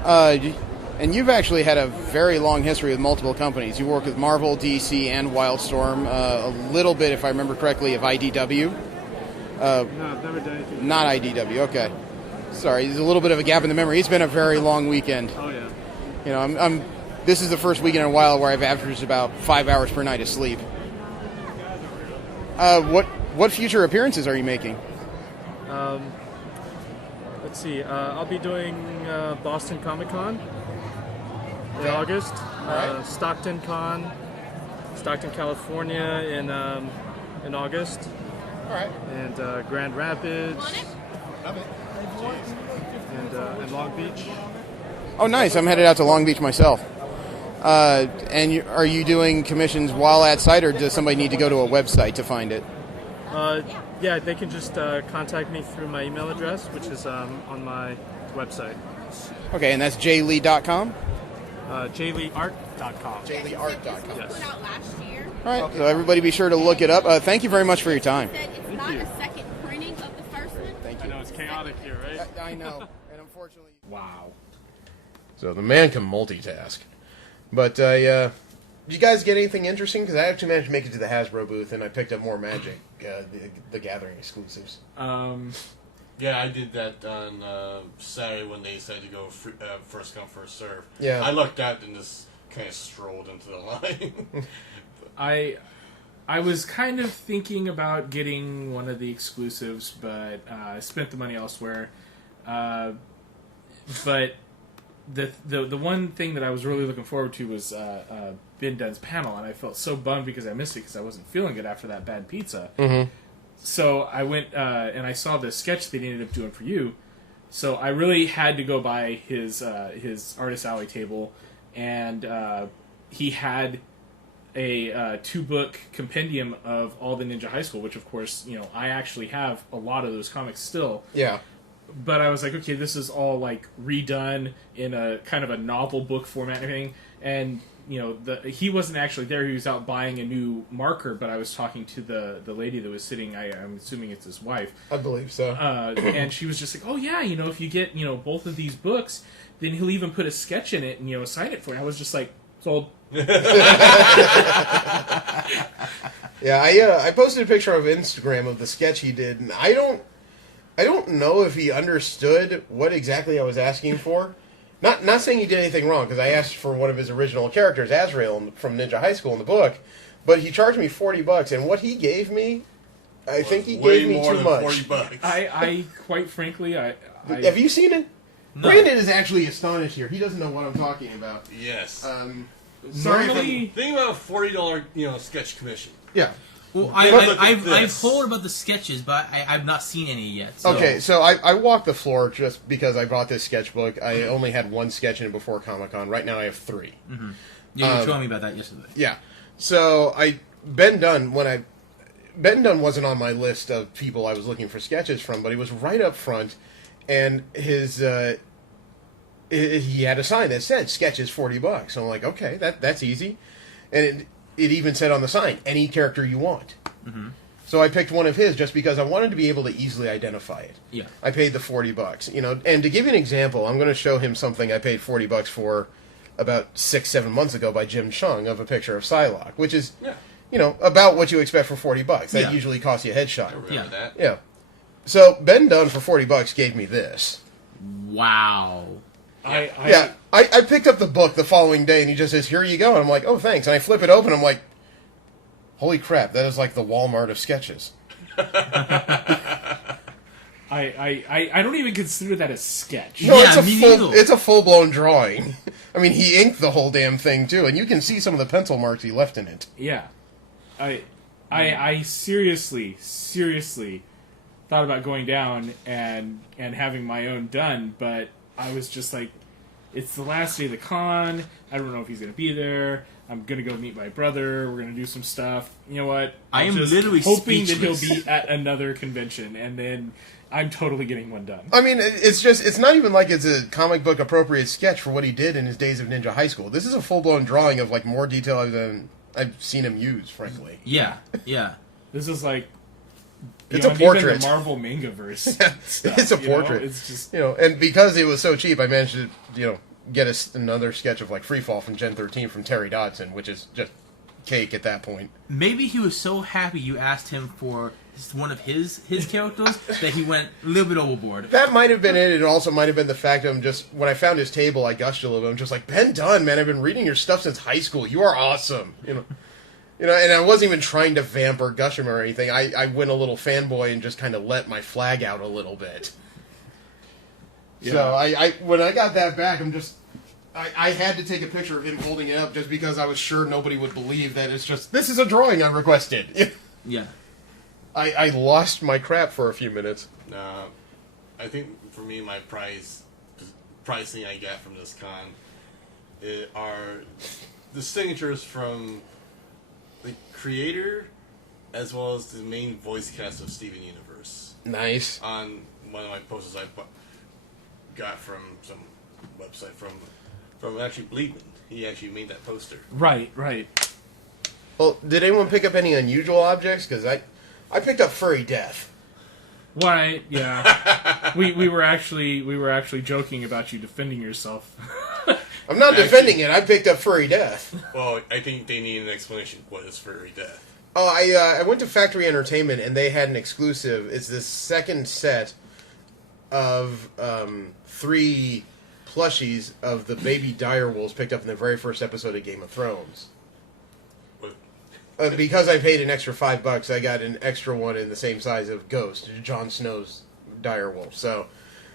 And you've actually had a very long history with multiple companies. You work with Marvel, DC, and Wildstorm. A little bit, if I remember correctly, of IDW. No, I've never done anything. Not IDW. Okay. Sorry, there's a little bit of a gap in the memory. It's been a very long weekend. Oh yeah. This is the first weekend in a while where I've averaged about 5 hours per night of sleep. What future appearances are you making? Let's see. I'll be doing Boston Comic Con in August. Stockton Con, Stockton, California in August. All right. And Grand Rapids. And Long Beach. Oh, nice. I'm headed out to Long Beach myself. Are you doing commissions while at site, or does somebody need to go to a website to find it? Yeah, they can just contact me through my email address, which is on my website. Okay, and that's jlee.com? jleeart.com. jleeart.com. Yes. Put out last year. All right, so everybody be sure to look it up. Thank you very much for your time. Said it's not a second printing of the first one. Thank I know it's chaotic here, right? I know, and unfortunately... Wow. So the man can multitask. But, did you guys get anything interesting? Because I actually managed to make it to the Hasbro booth, and I picked up more Magic, the Gathering exclusives. Yeah, I did that on Saturday when they said to go first come, first serve. Yeah. I looked out and just kind of strolled into the line. I was kind of thinking about getting one of the exclusives, but I spent the money elsewhere. But the one thing that I was really looking forward to was Ben Dunn's panel, and I felt so bummed because I missed it because I wasn't feeling good after that bad pizza. Mm-hmm. So I went and I saw the sketch that he ended up doing for you. So I really had to go by his Artist Alley table, and he had a 2-book compendium of all the Ninja High School, which of course, I actually have a lot of those comics still. Yeah. But I was like, okay, this is all like redone in a kind of a novel book format and everything. And he wasn't actually there. He was out buying a new marker. But I was talking to the lady that was sitting. I'm assuming it's his wife. I believe so. And she was just like, oh yeah, if you get both of these books, then he'll even put a sketch in it and sign it for you. I was just like, sold. Yeah, I posted a picture of Instagram of the sketch he did, and I don't know if he understood what exactly I was asking for. Not saying he did anything wrong, because I asked for one of his original characters, Azrael, from Ninja High School in the book, but he charged me $40, and what he gave me I think he way gave me more too than much. $40. I quite frankly, I Have you seen it? No. Brandon is actually astonished here. He doesn't know what I'm talking about. Yes. Sorry if normally Think about a $40 sketch commission. yeah. Well, Look at I've this. heard about the sketches, but I've not seen any yet. So. Okay, so I walked the floor just because I bought this sketchbook. I only had one sketch in it before Comic-Con. Right now I have 3. Yeah, you were showing me about that yesterday. Yeah. So Ben Dunn wasn't on my list of people I was looking for sketches from, but he was right up front, and his he had a sign that said sketches $40. So I'm like, okay, that's easy, and it even said on the sign any character you want. So I picked one of his just because I wanted to be able to easily identify it. Yeah. I paid the $40, and to give you an example, I'm going to show him something I paid $40 for about 6-7 months ago by Jim Chung of a picture of Psylocke, which is, about what you expect for $40. That Yeah. usually costs you a I headshot. remember Yeah. that. Yeah. So Ben Dunn for $40 gave me this. Wow. I picked up the book the following day, and he just says, "Here you go." And I'm like, "Oh, thanks." And I flip it open, I'm like, "Holy crap! That is like the Walmart of sketches." I don't even consider that a sketch. No, Yeah, me neither. it's a full blown drawing. I mean, he inked the whole damn thing too, and you can see some of the pencil marks he left in it. Yeah, I seriously thought about going down and having my own done, but I was just like, it's the last day of the con. I don't know if he's gonna be there. I'm gonna go meet my brother. We're gonna do some stuff. You know what? I I'm am just literally hoping speechless. that he'll be at another convention, and then I'm totally getting one done. I mean, it's not even like it's a comic book appropriate sketch for what he did in his days of Ninja High School. This is a full blown drawing of like more detail than I've seen him use, frankly. Yeah. Yeah. This is like It's a beyond even portrait. the Marvel Mangaverse. It's a you know? portrait. It's just And because it was so cheap, I managed to, get another sketch of like Freefall from Gen 13 from Terry Dodson, which is just cake at that point. Maybe he was so happy you asked him for one of his characters that he went a little bit overboard. That might have been it. It also might have been the fact of him just, when I found his table, I gushed a little bit. I'm just like, Ben Dunn, man, I've been reading your stuff since high school. You are awesome. And I wasn't even trying to vamp or gush him or anything. I went a little fanboy and just kind of let my flag out a little bit. Yeah. So I when I got that back, I had to take a picture of him holding it up just because I was sure nobody would believe that it's just, this is a drawing I requested. Yeah. I lost my crap for a few minutes. I think for me, my pricing I got from this con are the signatures from the creator as well as the main voice cast of Steven Universe Nice. on one of my posters I got from some website from actually Bleedman. He actually made that poster. right. Well, did anyone pick up any unusual objects? Because I picked up Furry Death. Right, yeah. we were actually joking about you defending yourself. I'm not Actually- defending it. I picked up Furry Death. Well, I think they need an explanation. What is Furry Death? Oh, I went to Factory Entertainment and they had an exclusive. It's the second set of 3 plushies of the baby direwolves picked up in the very first episode of Game of Thrones. What? Because I paid an extra $5, I got an extra one in the same size of Ghost, Jon Snow's direwolf. So,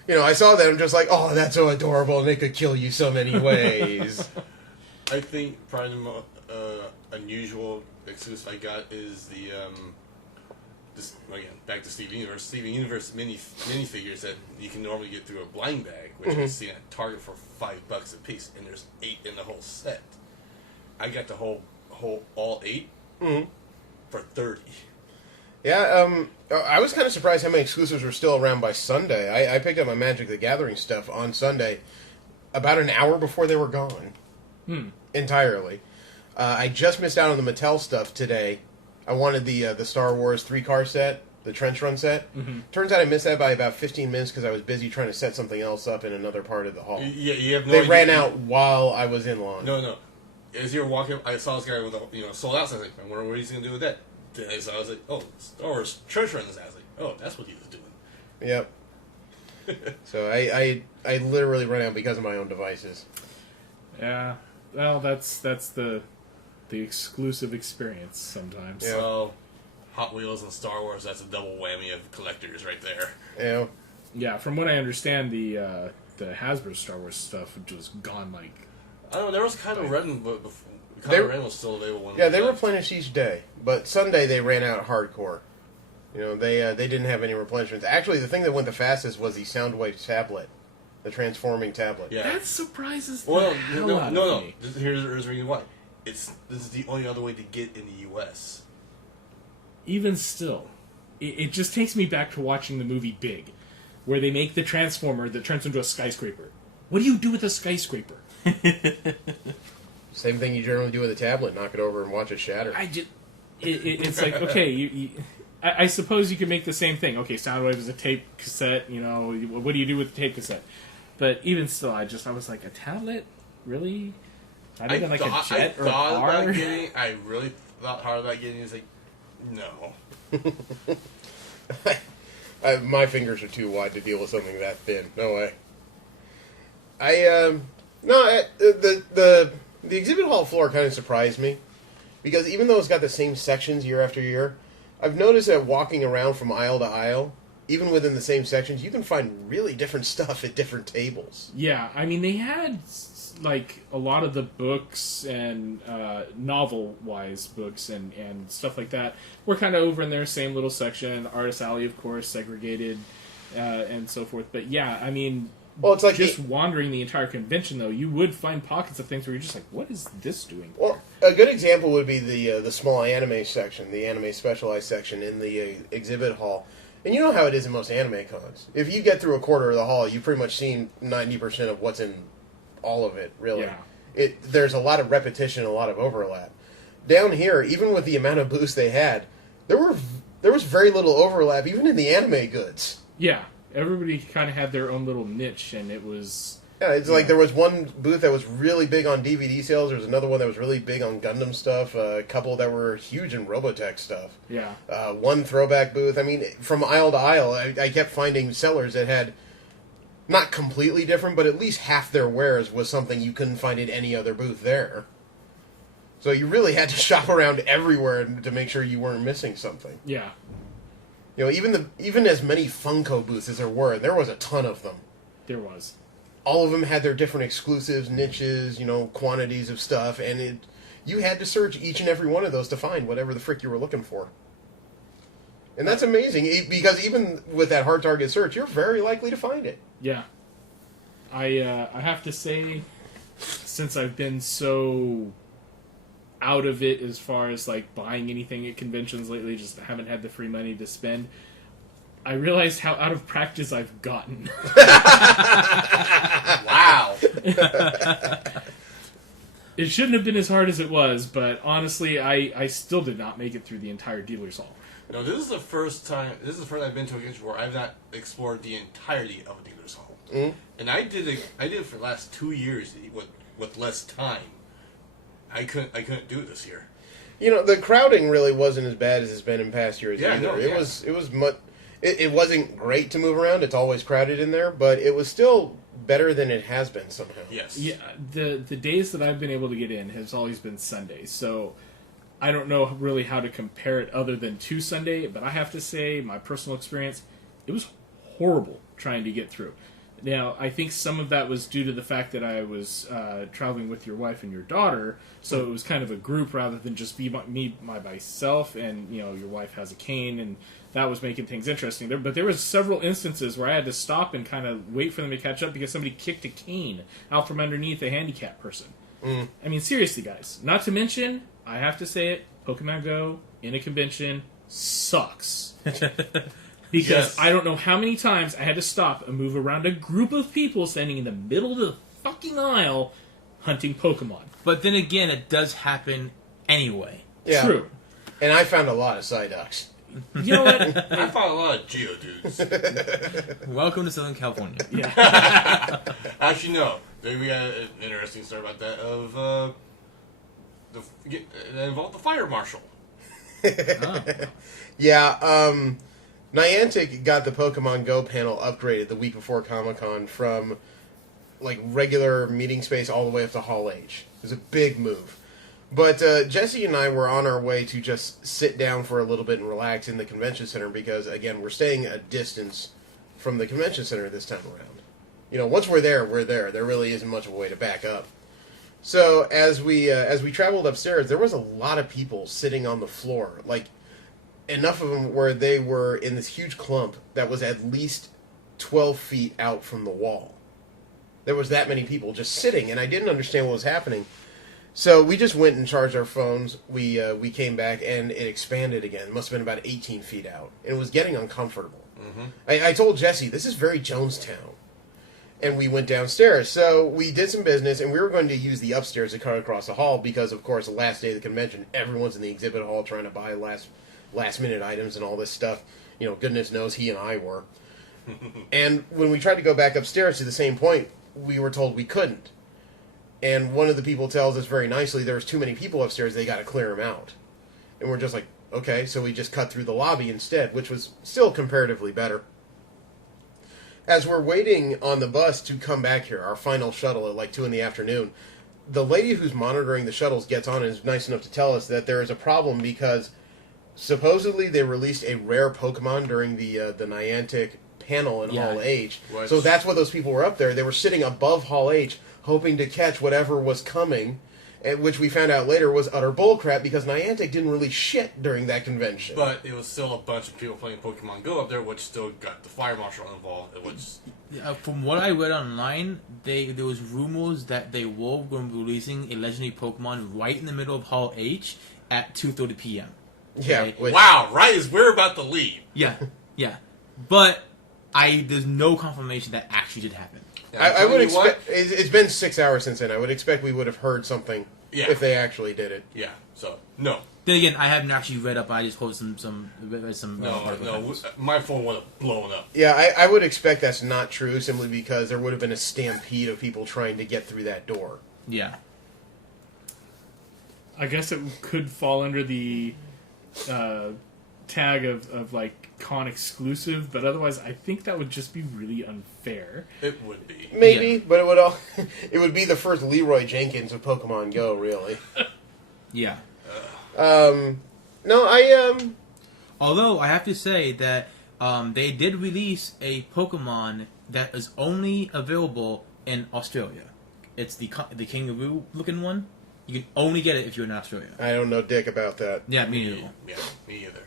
I saw that. I'm just like, oh, that's so adorable, and they could kill you so many ways. I think probably the most unusual exclusive I got is the again, back to Steven Universe. Steven Universe minifigures that you can normally get through a blind bag, which I see at Target for $5 a piece, and there's 8 in the whole set. I got the whole all 8 for $30. Yeah, I was kind of surprised how many exclusives were still around by Sunday. I picked up my Magic the Gathering stuff on Sunday about an hour before they were gone. Entirely. I just missed out on the Mattel stuff today. I wanted the Star Wars 3-car set, the Trench Run set. Turns out I missed that by about 15 minutes because I was busy trying to set something else up in another part of the hall. Yeah, you have no They idea. ran out while I was in line. No. As you were walking, I saw this guy with a sold out. So I was like, I wonder what he's gonna do with that. Then I was like, oh, Star Wars Church Runs. I was like, oh, that's what he was doing. Yep. So I literally ran out because of my own devices. Yeah. Well, that's the exclusive experience sometimes. Yeah. So Hot Wheels and Star Wars, that's a double whammy of collectors right there. You know, Yeah, from what I understand, the Hasbro Star Wars stuff was gone like. I don't know, there was Kylo Ren, but They- Kylo Ren was still available. When yeah, they we left. replenish each day, but Sunday they ran out hardcore. You know, they didn't have any replenishments. Actually, the thing that went the fastest was the Soundwave tablet, the transforming tablet. Yeah. That surprises the Well, hell no, out no. of me. Here's the reason why. This is the only other way to get in the U.S. Even still, it just takes me back to watching the movie Big, where they make the Transformer that turns into a skyscraper. What do you do with a skyscraper? Same thing you generally do with a tablet: knock it over and watch it shatter. It's like, okay, I suppose you could make the same thing. Okay, Soundwave is a tape cassette. You know, what do you do with the tape cassette? But even still, I was like, a tablet, really? Not even like a jet or a car? I really thought hard about getting it. It's like, no. My fingers are too wide to deal with something that thin. No way. The exhibit hall floor kind of surprised me because even though it's got the same sections year after year, I've noticed that walking around from aisle to aisle, even within the same sections, you can find really different stuff at different tables. Yeah, I mean, they had like a lot of the books and novel-wise books and stuff like that were kind of over in their same little section. Artist Alley, of course, segregated and so forth. But yeah, I mean, Well, it's like just wandering the entire convention, though, you would find pockets of things where you're just like, what is this doing? Well, a good example would be the small anime section, the anime specialized section in the exhibit hall. And you know how it is in most anime cons. If you get through a quarter of the hall, you've pretty much seen 90% of what's in all of it, really. Yeah. There's a lot of repetition, a lot of overlap. Down here, even with the amount of booths they had, there was very little overlap, even in the anime goods. Yeah, everybody kind of had their own little niche, and it was... Yeah, it's like there was one booth that was really big on DVD sales. There was another one that was really big on Gundam stuff. A couple that were huge in Robotech stuff. Yeah. One throwback booth. I mean, from aisle to aisle, I kept finding sellers that had not completely different, but at least half their wares was something you couldn't find in any other booth there. So you really had to shop around everywhere to make sure you weren't missing something. Yeah. You know, even as many Funko booths as there was a ton of them. There was. All of them had their different exclusives, niches, you know, quantities of stuff, and you had to search each and every one of those to find whatever the frick you were looking for. And that's amazing, because even with that hard target search, you're very likely to find it. Yeah. I have to say, since I've been so out of it as far as like buying anything at conventions lately, just haven't had the free money to spend, I realized how out of practice I've gotten. Wow. It shouldn't have been as hard as it was, but honestly, I still did not make it through the entire dealer's hall. No, this is the first time I've been to a convention where I've not explored the entirety of a dealer's hall. Mm. And I did it for the last 2 years with less time. I couldn't do it this year. You know, the crowding really wasn't as bad as it's been in past years Yeah, either. no, yeah. It wasn't great to move around. It's always crowded in there, but it was still better than it has been somehow. Yes. Yeah, the days that I've been able to get in has always been Sunday, so I don't know really how to compare it other than to Sunday, but I have to say, my personal experience, it was horrible trying to get through. Now, I think some of that was due to the fact that I was traveling with your wife and your daughter, so it was kind of a group rather than just me by myself, and, you know, your wife has a cane, and that was making things interesting. But there was several instances where I had to stop and kind of wait for them to catch up because somebody kicked a cane out from underneath a handicapped person. Mm. I mean, seriously, guys. Not to mention, I have to say it, Pokemon Go in a convention sucks. Because Yes. I don't know how many times I had to stop and move around a group of people standing in the middle of the fucking aisle hunting Pokemon. But then again, it does happen anyway. Yeah. True. And I found a lot of Psyducks. You know what? I found a lot of Geodudes. Welcome to Southern California. Yeah. Actually, no. There we got an interesting story about that of it involved the fire marshal. Oh. Yeah, Niantic got the Pokemon Go panel upgraded the week before Comic-Con from, like, regular meeting space all the way up to Hall H. It was a big move. But Jesse and I were on our way to just sit down for a little bit and relax in the convention center because, again, we're staying a distance from the convention center this time around. You know, once we're there, we're there. There really isn't much of a way to back up. So as we traveled upstairs, there was a lot of people sitting on the floor, like enough of them where they were in this huge clump that was at least 12 feet out from the wall. There was that many people just sitting, and I didn't understand what was happening. So we just went and charged our phones. We came back, and it expanded again. It must have been about 18 feet out. And it was getting uncomfortable. Mm-hmm. I told Jesse, this is very Jonestown. And we went downstairs. So we did some business, and we were going to use the upstairs to cut across the hall because, of course, the last day of the convention, everyone's in the exhibit hall trying to buy last-minute items and all this stuff. You know, goodness knows he and I were. And when we tried to go back upstairs to the same point, we were told we couldn't. And one of the people tells us very nicely, there's too many people upstairs, they got to clear them out. And we're just like, okay, so we just cut through the lobby instead, which was still comparatively better. As we're waiting on the bus to come back here, our final shuttle at like 2 in the afternoon, the lady who's monitoring the shuttles gets on and is nice enough to tell us that there is a problem because supposedly they released a rare Pokemon during the Niantic panel in Hall H. What? So that's why those people were up there. They were sitting above Hall H hoping to catch whatever was coming, which we found out later was utter bullcrap because Niantic didn't release shit during that convention. But it was still a bunch of people playing Pokemon Go up there, which still got the Fire Marshal involved. From what I read online, there was rumors that they were going to be releasing a legendary Pokemon right in the middle of Hall H at 2:30 p.m. Yeah. Okay? Wow, right as we're about to leave. Yeah, yeah. But there's no confirmation that actually did happen. I would expect... It's been 6 hours since then. I would expect we would have heard something if they actually did it. Yeah, so, no. Then again, I haven't actually read up. I just heard some. No, my phone would have blown up. Yeah, I would expect that's not true simply because there would have been a stampede of people trying to get through that door. Yeah. I guess it could fall under the tag of like con exclusive, but otherwise I think that would just be really unfair. It would be. Maybe, but it would be the first Leroy Jenkins of Pokemon Go, really. Yeah. Although I have to say that they did release a Pokemon that is only available in Australia. It's the kangaroo looking one. You can only get it if you're in Australia. I don't know dick about that. Yeah, me neither. Yeah, me either.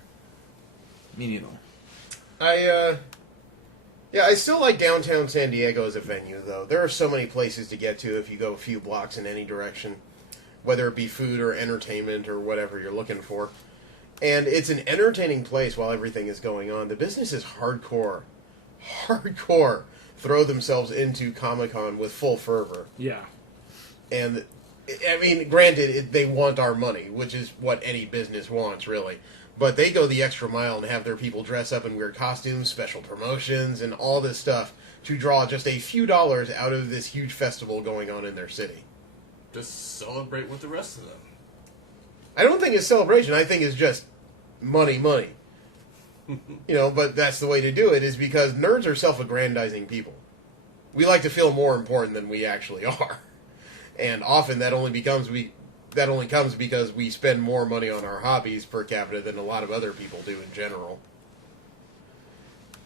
Me neither. I still like downtown San Diego as a venue, though. There are so many places to get to if you go a few blocks in any direction, whether it be food or entertainment or whatever you're looking for. And it's an entertaining place while everything is going on. The business is hardcore throw themselves into Comic-Con with full fervor. Yeah. And, I mean, granted, they want our money, which is what any business wants, really. But they go the extra mile and have their people dress up in weird costumes, special promotions, and all this stuff to draw just a few dollars out of this huge festival going on in their city. Just celebrate with the rest of them. I don't think it's celebration. I think it's just money. But that's the way to do it, is because nerds are self-aggrandizing people. We like to feel more important than we actually are. And often that only comes because we spend more money on our hobbies per capita than a lot of other people do in general.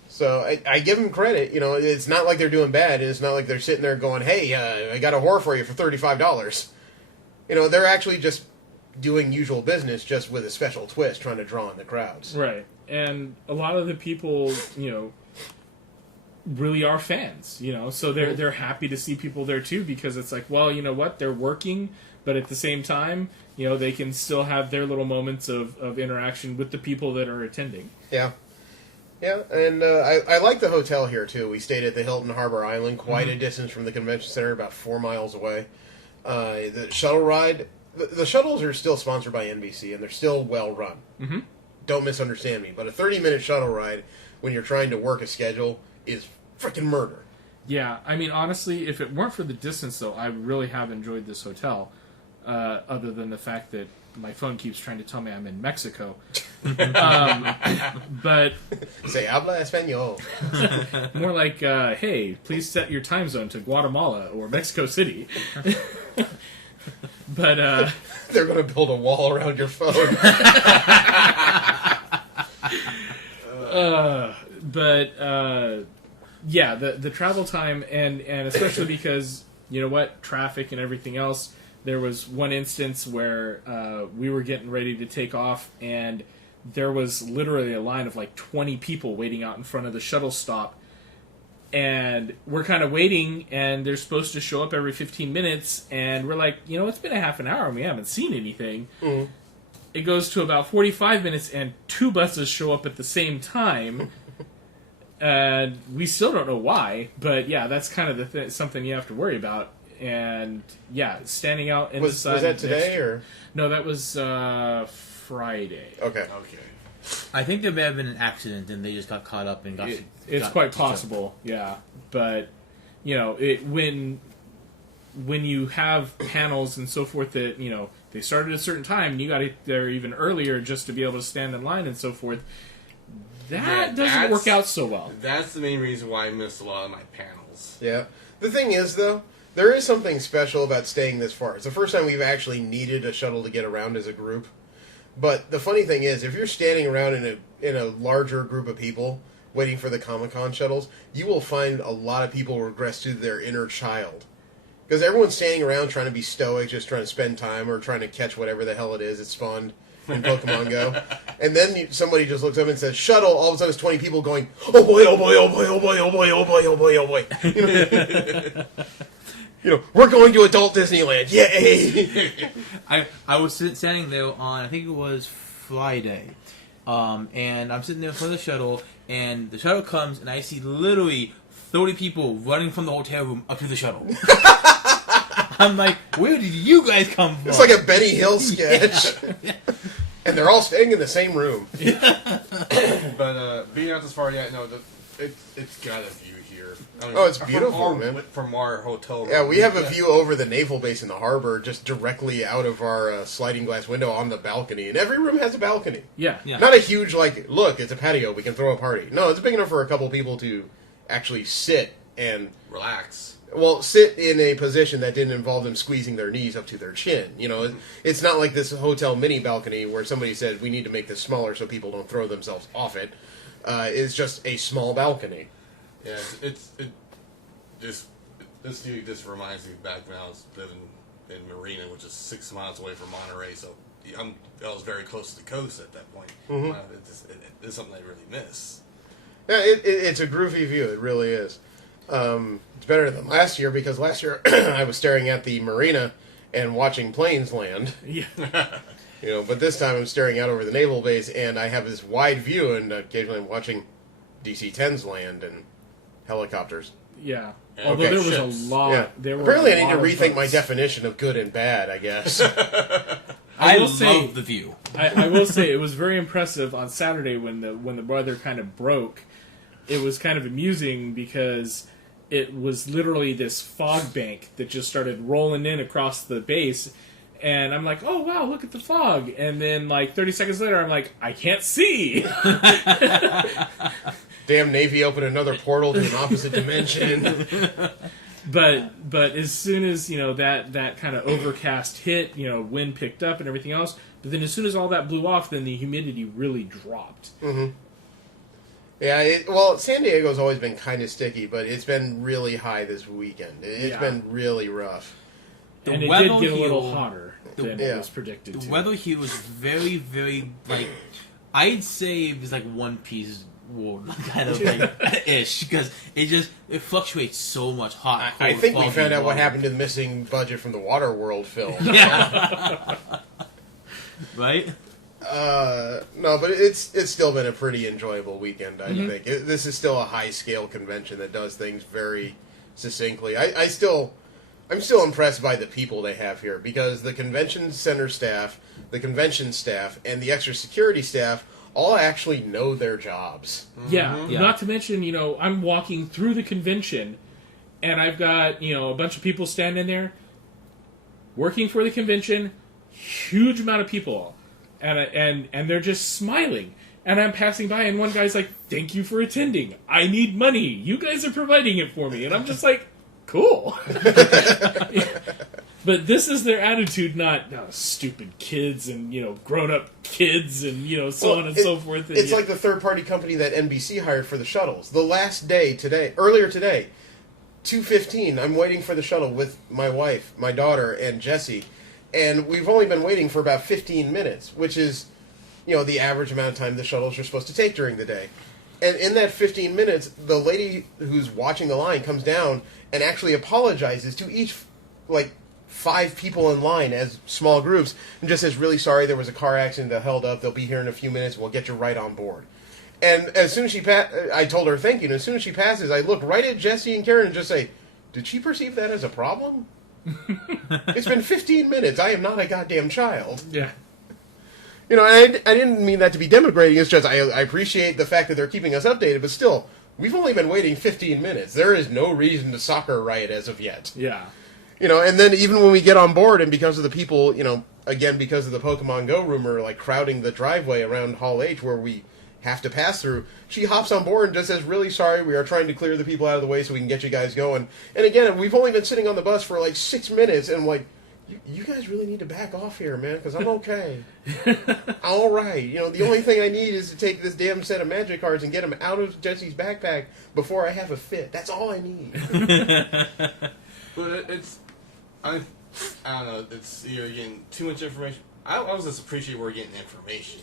So I give them credit. It's not like they're doing bad, and it's not like they're sitting there going, hey, I got a whore for you for $35. They're actually just doing usual business, just with a special twist, trying to draw in the crowds. Right. And a lot of the people, really are fans, so they're happy to see people there too, because it's like, well, you know what, they're working, but at the same time, they can still have their little moments of interaction with the people that are attending. Yeah. Yeah, and I like the hotel here, too. We stayed at the Hilton Harbor Island, quite a distance from the convention center, about 4 miles away. The shuttle ride, the shuttles are still sponsored by NBC, and they're still well-run. Mm-hmm. Don't misunderstand me, but a 30-minute shuttle ride, when you're trying to work a schedule, is freaking murder. Yeah, I mean, honestly, if it weren't for the distance, though, I really have enjoyed this hotel, other than the fact that my phone keeps trying to tell me I'm in Mexico. But say habla español. More like, hey, please set your time zone to Guatemala or Mexico City. But They're going to build a wall around your phone. yeah, the travel time and especially because you know what, traffic and everything else. There was one instance where we were getting ready to take off, and there was literally a line of like 20 people waiting out in front of the shuttle stop. And we're kind of waiting, and they're supposed to show up every 15 minutes, and we're like, you know, it's been a half an hour, and we haven't seen anything. Mm. It goes to about 45 minutes, and 2 buses show up at the same time. And we still don't know why, but yeah, that's kind of the something you have to worry about. And yeah, standing out in the sun. Was that today, or? No, that was Friday. Okay. Okay. I think there may have been an accident and they just got caught up and got. It's quite possible, yeah. But you know, when you have panels and so forth that you know they start at a certain time, and you got to get there even earlier just to be able to stand in line and so forth. That doesn't work out so well. That's the main reason why I missed a lot of my panels. Yeah. The thing is, though, there is something special about staying this far. It's the first time we've actually needed a shuttle to get around as a group. But the funny thing is, if you're standing around in a larger group of people waiting for the Comic-Con shuttles, you will find a lot of people regress to their inner child. Because everyone's standing around trying to be stoic, just trying to spend time or trying to catch whatever the hell it is it spawned in Pokemon Go. And then somebody just looks up and says, shuttle, all of a sudden it's 20 people going, oh boy, oh boy, oh boy, oh boy, oh boy, oh boy, oh boy, oh boy. You know, we're going to adult Disneyland, yay! I was standing there on, I think it was Friday, and I'm sitting there in front of the shuttle, and the shuttle comes, and I see literally 30 people running from the hotel room up to the shuttle. I'm like, where did you guys come from? It's like a Benny Hill sketch. Yeah. And they're all staying in the same room. But being out this far, yeah, no, it's got a view here. I mean, Oh, it's beautiful, man. From our hotel room. Yeah, we have a view over the naval base in the harbor, just directly out of our sliding glass window on the balcony. And every room has a balcony. Yeah. Not a huge, like, look, it's a patio, we can throw a party. No, it's big enough for a couple people to actually sit and... relax. Well, sit in a position that didn't involve them squeezing their knees up to their chin. You know, it's not like this hotel mini balcony where somebody said, we need to make this smaller so people don't throw themselves off it. It's just a small balcony. Yeah, this view just reminds me back when I was living in Marina, which is 6 miles away from Monterey, so I was very close to the coast at that point. Mhm. It's something I really miss. Yeah, it's a groovy view. It really is. It's better than last year because last year I was staring at the marina and watching planes land. Yeah. You know, but this time I'm staring out over the naval base and I have this wide view and occasionally I'm watching DC-10s land and helicopters. Yeah. Okay, Although there was ships. a lot. Yeah. There were Apparently a I need to lot of rethink my boats. definition of good and bad, I guess. I will love say- the view. I will say it was very impressive on Saturday when the weather kind of broke. It was kind of amusing because it was literally this fog bank that just started rolling in across the base, and I'm like, oh wow, look at the fog, and then like 30 seconds later I'm like, I can't see. Damn Navy opened another portal to an opposite dimension. But as soon as, you know, that kind of overcast hit, you know, wind picked up and everything else, but then as soon as all that blew off, then the humidity really dropped. Mm-hmm. Yeah, well, San Diego's always been kind of sticky, but it's been really high this weekend. It's Yeah. been really rough. The And it weather did get a little here- hotter than yeah. it was predicted The to. weather here was very, very, like, I'd say it was like One Piece world, kind of like, ish, because it fluctuates so much hot. I cold, think we foggy, found out what warm. happened to the missing budget from the Waterworld film. Yeah. Right? No, but it's still been a pretty enjoyable weekend, I think. This is still a high-scale convention that does things very succinctly. I'm still impressed by the people they have here, because the convention center staff, the convention staff, and the extra security staff all actually know their jobs. Yeah, Yeah. not to mention, you know, I'm walking through the convention, and I've got, you know, a bunch of people standing there working for the convention, huge amount of people, and they're just smiling. And I'm passing by, and one guy's like, "Thank you for attending. I need money. You guys are providing it for me." And I'm just like, "Cool." But this is their attitude, not stupid kids and grown up kids and so Well, on and so forth. And It's like the third-party company that NBC hired for the shuttles. The last day earlier today, 2:15. I'm waiting for the shuttle with my wife, my daughter, and Jesse, and we've only been waiting for about 15 minutes, which is, the average amount of time the shuttles are supposed to take during the day. And in that 15 minutes, the lady who's watching the line comes down and actually apologizes to each, 5 people in line as small groups and just says, really sorry, there was a car accident that held up. They'll be here in a few minutes. We'll get you right on board. And as soon as she I told her thank you. And as soon as she passes, I look right at Jesse and Karen and just say, did she perceive that as a problem? It's been 15 minutes. I am not a goddamn child. yeah. And I didn't mean that to be denigrating. It's just I appreciate the fact that they're keeping us updated, but still, we've only been waiting 15 minutes. There is no reason to soccer riot as of yet. Yeah. And then even when we get on board, and because of the people, again, because of the Pokemon Go rumor, crowding the driveway around Hall H where we have to pass through, she hops on board and just says, really sorry, we are trying to clear the people out of the way so we can get you guys going. And again, we've only been sitting on the bus for 6 minutes, and I'm like, you guys really need to back off here, man, because I'm okay. All right. The only thing I need is to take this damn set of magic cards and get them out of Jesse's backpack before I have a fit. That's all I need. But I don't know. You're getting too much information. I always just appreciate we're getting information.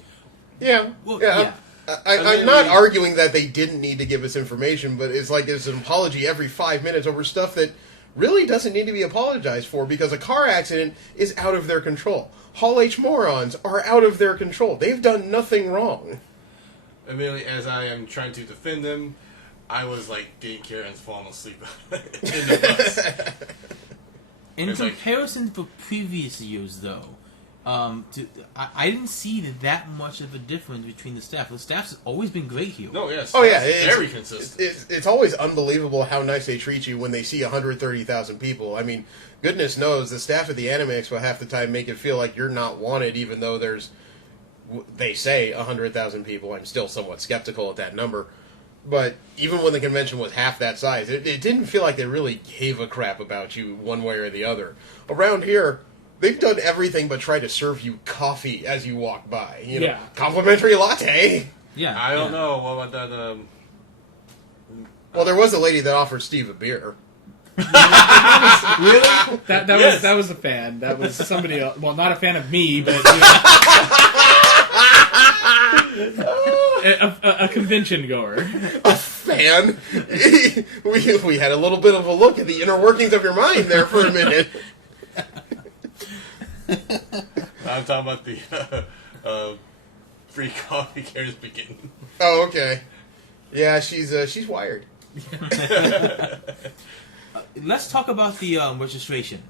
Yeah. Well, yeah. yeah. I'm not arguing that they didn't need to give us information, but it's like there's an apology every 5 minutes over stuff that really doesn't need to be apologized for because a car accident is out of their control. Hall H morons are out of their control. They've done nothing wrong. Immediately, as I am trying to defend them, I was like, Dean Karen's falling asleep in the bus. In It's like- comparison to previous years, though, I didn't see that much of a difference between the staff. The staff's always been great here. No, yes. Oh, yeah. It's very consistent. It's always unbelievable how nice they treat you when they see 130,000 people. I mean, goodness knows, the staff at the Anime Expo half the time make it feel like you're not wanted, even though there's, they say, 100,000 people. I'm still somewhat skeptical at that number. But even when the convention was half that size, it didn't feel like they really gave a crap about you one way or the other. Around here, they've done everything but try to serve you coffee as you walk by. Yeah. Complimentary latte. Yeah, I don't yeah. know. What about that? Well, there was a lady that offered Steve a beer. Really? That was a fan. That was somebody else. Well, not a fan of me, but a convention goer. A fan? we had a little bit of a look at the inner workings of your mind there for a minute. I'm talking about the free coffee Karen's been getting. Oh, okay. Yeah, she's wired. Let's talk about the registration.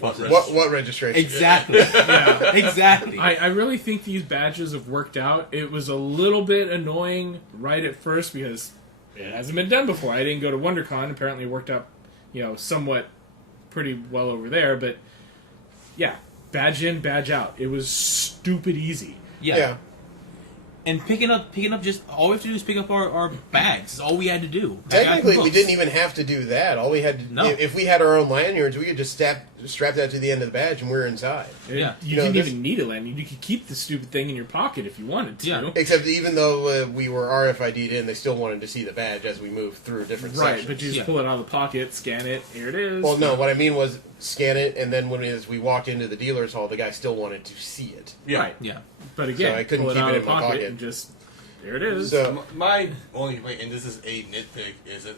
What registration? Exactly. Yeah, exactly. I really think these badges have worked out. It was a little bit annoying right at first because it hasn't been done before. I didn't go to WonderCon. Apparently, it worked out, somewhat pretty well over there. But yeah, badge in, badge out. It was stupid easy. Yeah. And picking up, just all we have to do is pick up our bags. That's all we had to do. Technically, we didn't even have to do that. All we had to No. if we had our own lanyards, we could just strap that to the end of the badge and we're inside. Yeah. You know, didn't this- even need a lanyard. You could keep the stupid thing in your pocket if you wanted to. Yeah. Except even though we were RFID'd in, they still wanted to see the badge as we moved through different Right, sections. but you just Yeah. pull it out of the pocket, scan it, here it is. Well, no, what I mean was scan it, and then as we walked into the dealer's hall, the guy still wanted to see it. Yeah. Right. Yeah. But again, So I couldn't pull it keep out it of in the my pocket, pocket. and just, there it is. So My only complaint, and this is a nitpick, is that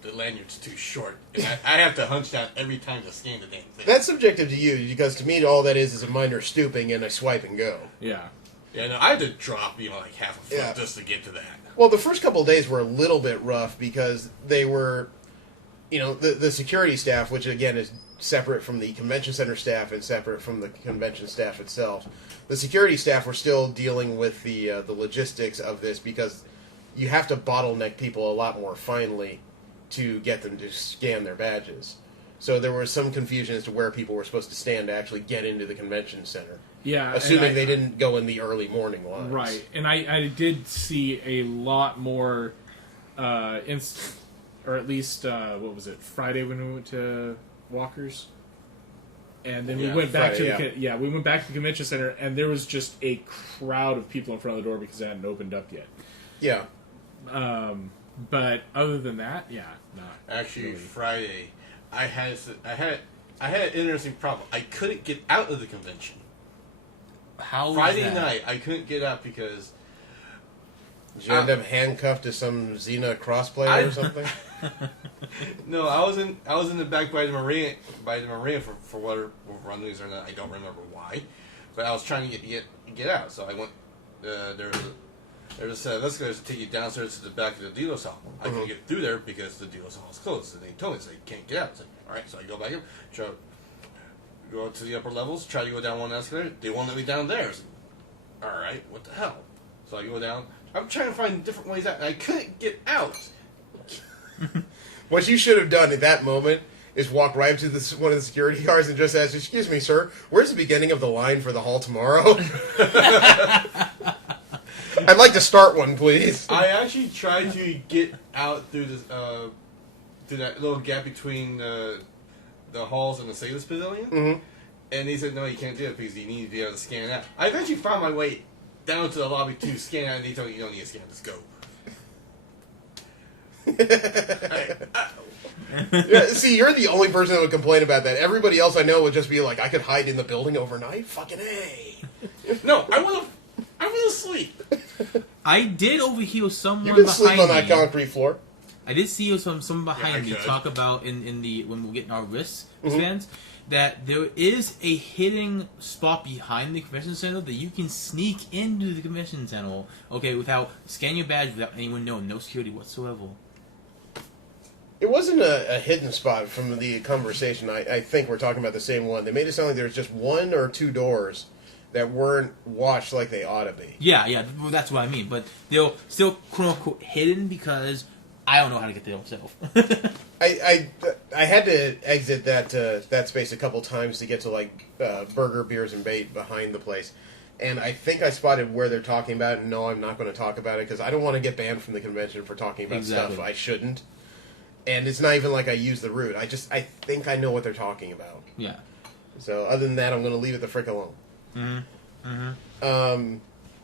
the lanyard's too short. And I have to hunch down every time to scan the damn thing. that's subjective to you, because to me, all that is a minor stooping and a swipe and go. Yeah. Yeah, no, I had to drop like half a foot Yeah. just to get to that. Well, the first couple of days were a little bit rough because they were, the security staff, which again is separate from the convention center staff and separate from the convention staff itself. The security staff were still dealing with the logistics of this because you have to bottleneck people a lot more finely to get them to scan their badges. So there was some confusion as to where people were supposed to stand to actually get into the convention center. Yeah. Assuming and they didn't go in the early morning lines. Right. And I did see a lot more, or at least, what was it, Friday when we went to Walker's? And then we Yeah, went back Friday, to we went back to the convention center, and there was just a crowd of people in front of the door because it hadn't opened up yet. Yeah. But other than that, yeah, not Actually, really. Friday, I had an interesting problem. I couldn't get out of the convention. How was Friday that? night, I couldn't get out because Did you end up handcuffed to some Xena crossplay or something? no, I was in the back by the marina for whatever run news or not. I don't remember why, but I was trying to get out. So I went. There's a set of escalators to take you downstairs to the back of the dealer's hall. I couldn't get through there because the dealer's hall is closed. So they told me, so you can't get out. So, all right, so I go back up, go up to the upper levels, try to go down one escalator. They won't let me down there. So, all right, what the hell? So I go down. I'm trying to find different ways out, and I couldn't get out. What you should have done at that moment is walk right up to one of the security guards and just ask, "Excuse me, sir, where's the beginning of the line for the hall tomorrow?" I'd like to start one, please. I actually tried to get out through this, through that little gap between the halls and the Sailors Pavilion, and he said, "No, you can't do it because you need to be able to scan out." I eventually found my way down to the lobby to scan out, and he told me you don't need to scan, just go. Yeah, see, you're the only person that would complain about that. Everybody else I know would just be like, "I could hide in the building overnight." Fucking A. No, I was asleep. I did overhear someone You can behind sleep on that me. concrete floor. I did see someone behind I me could. talk about in the when we're getting our wristbands that there is a hidden spot behind the convention center that you can sneak into the convention center. Okay, without scanning your badge, without anyone knowing, no security whatsoever. It wasn't a hidden spot from the conversation. I think we're talking about the same one. They made it sound like there was just one or two doors that weren't watched like they ought to be. Yeah, well, that's what I mean. But they're still quote unquote hidden because I don't know how to get there myself. I had to exit that space a couple times to get to like Burger, Beers, and Bait behind the place, and I think I spotted where they're talking about it. No, I'm not going to talk about it because I don't want to get banned from the convention for talking about Exactly. stuff I shouldn't. And it's not even like I use the route. I think I know what they're talking about. Yeah. So other than that, I'm going to leave it the frick alone. Mm-hmm.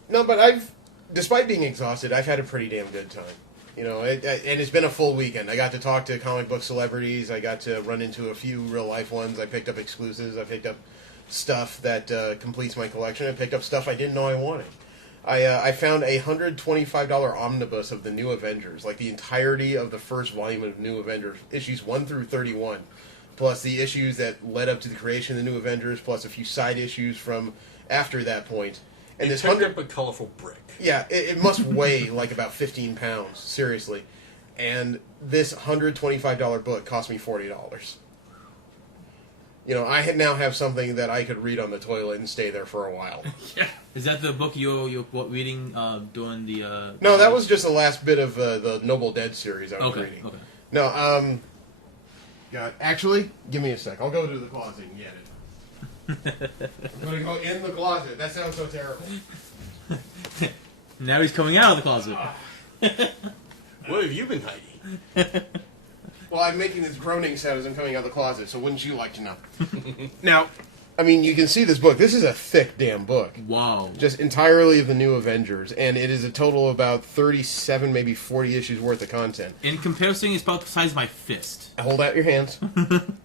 No, but despite being exhausted, I've had a pretty damn good time. You know, and it's been a full weekend. I got to talk to comic book celebrities. I got to run into a few real life ones. I picked up exclusives. I picked up stuff that completes my collection. I picked up stuff I didn't know I wanted. I found a $125 omnibus of the New Avengers, like the entirety of the first volume of New Avengers, issues 1 through 31, plus the issues that led up to the creation of the New Avengers, plus a few side issues from after that point. And It this turned up a colorful brick. yeah, it must weigh like about 15 pounds, seriously. And this $125 book cost me $40. You know, I now have something that I could read on the toilet and stay there for a while. Is that the book you're reading during the? No, that was just the last bit of the Noble Dead series I was reading. Okay. No, God, actually, give me a sec. I'll go to the closet and get it. I'm going to go in the closet. That sounds so terrible. Now he's coming out of the closet. What have you been hiding? Well, I'm making this groaning sound as I'm coming out of the closet, so wouldn't you like to know? Now, I mean, you can see this book. This is a thick damn book. Wow. Just entirely of the New Avengers, and it is a total of about 37, maybe 40 issues worth of content. In comparison, it's about the size of my fist. Hold out your hands.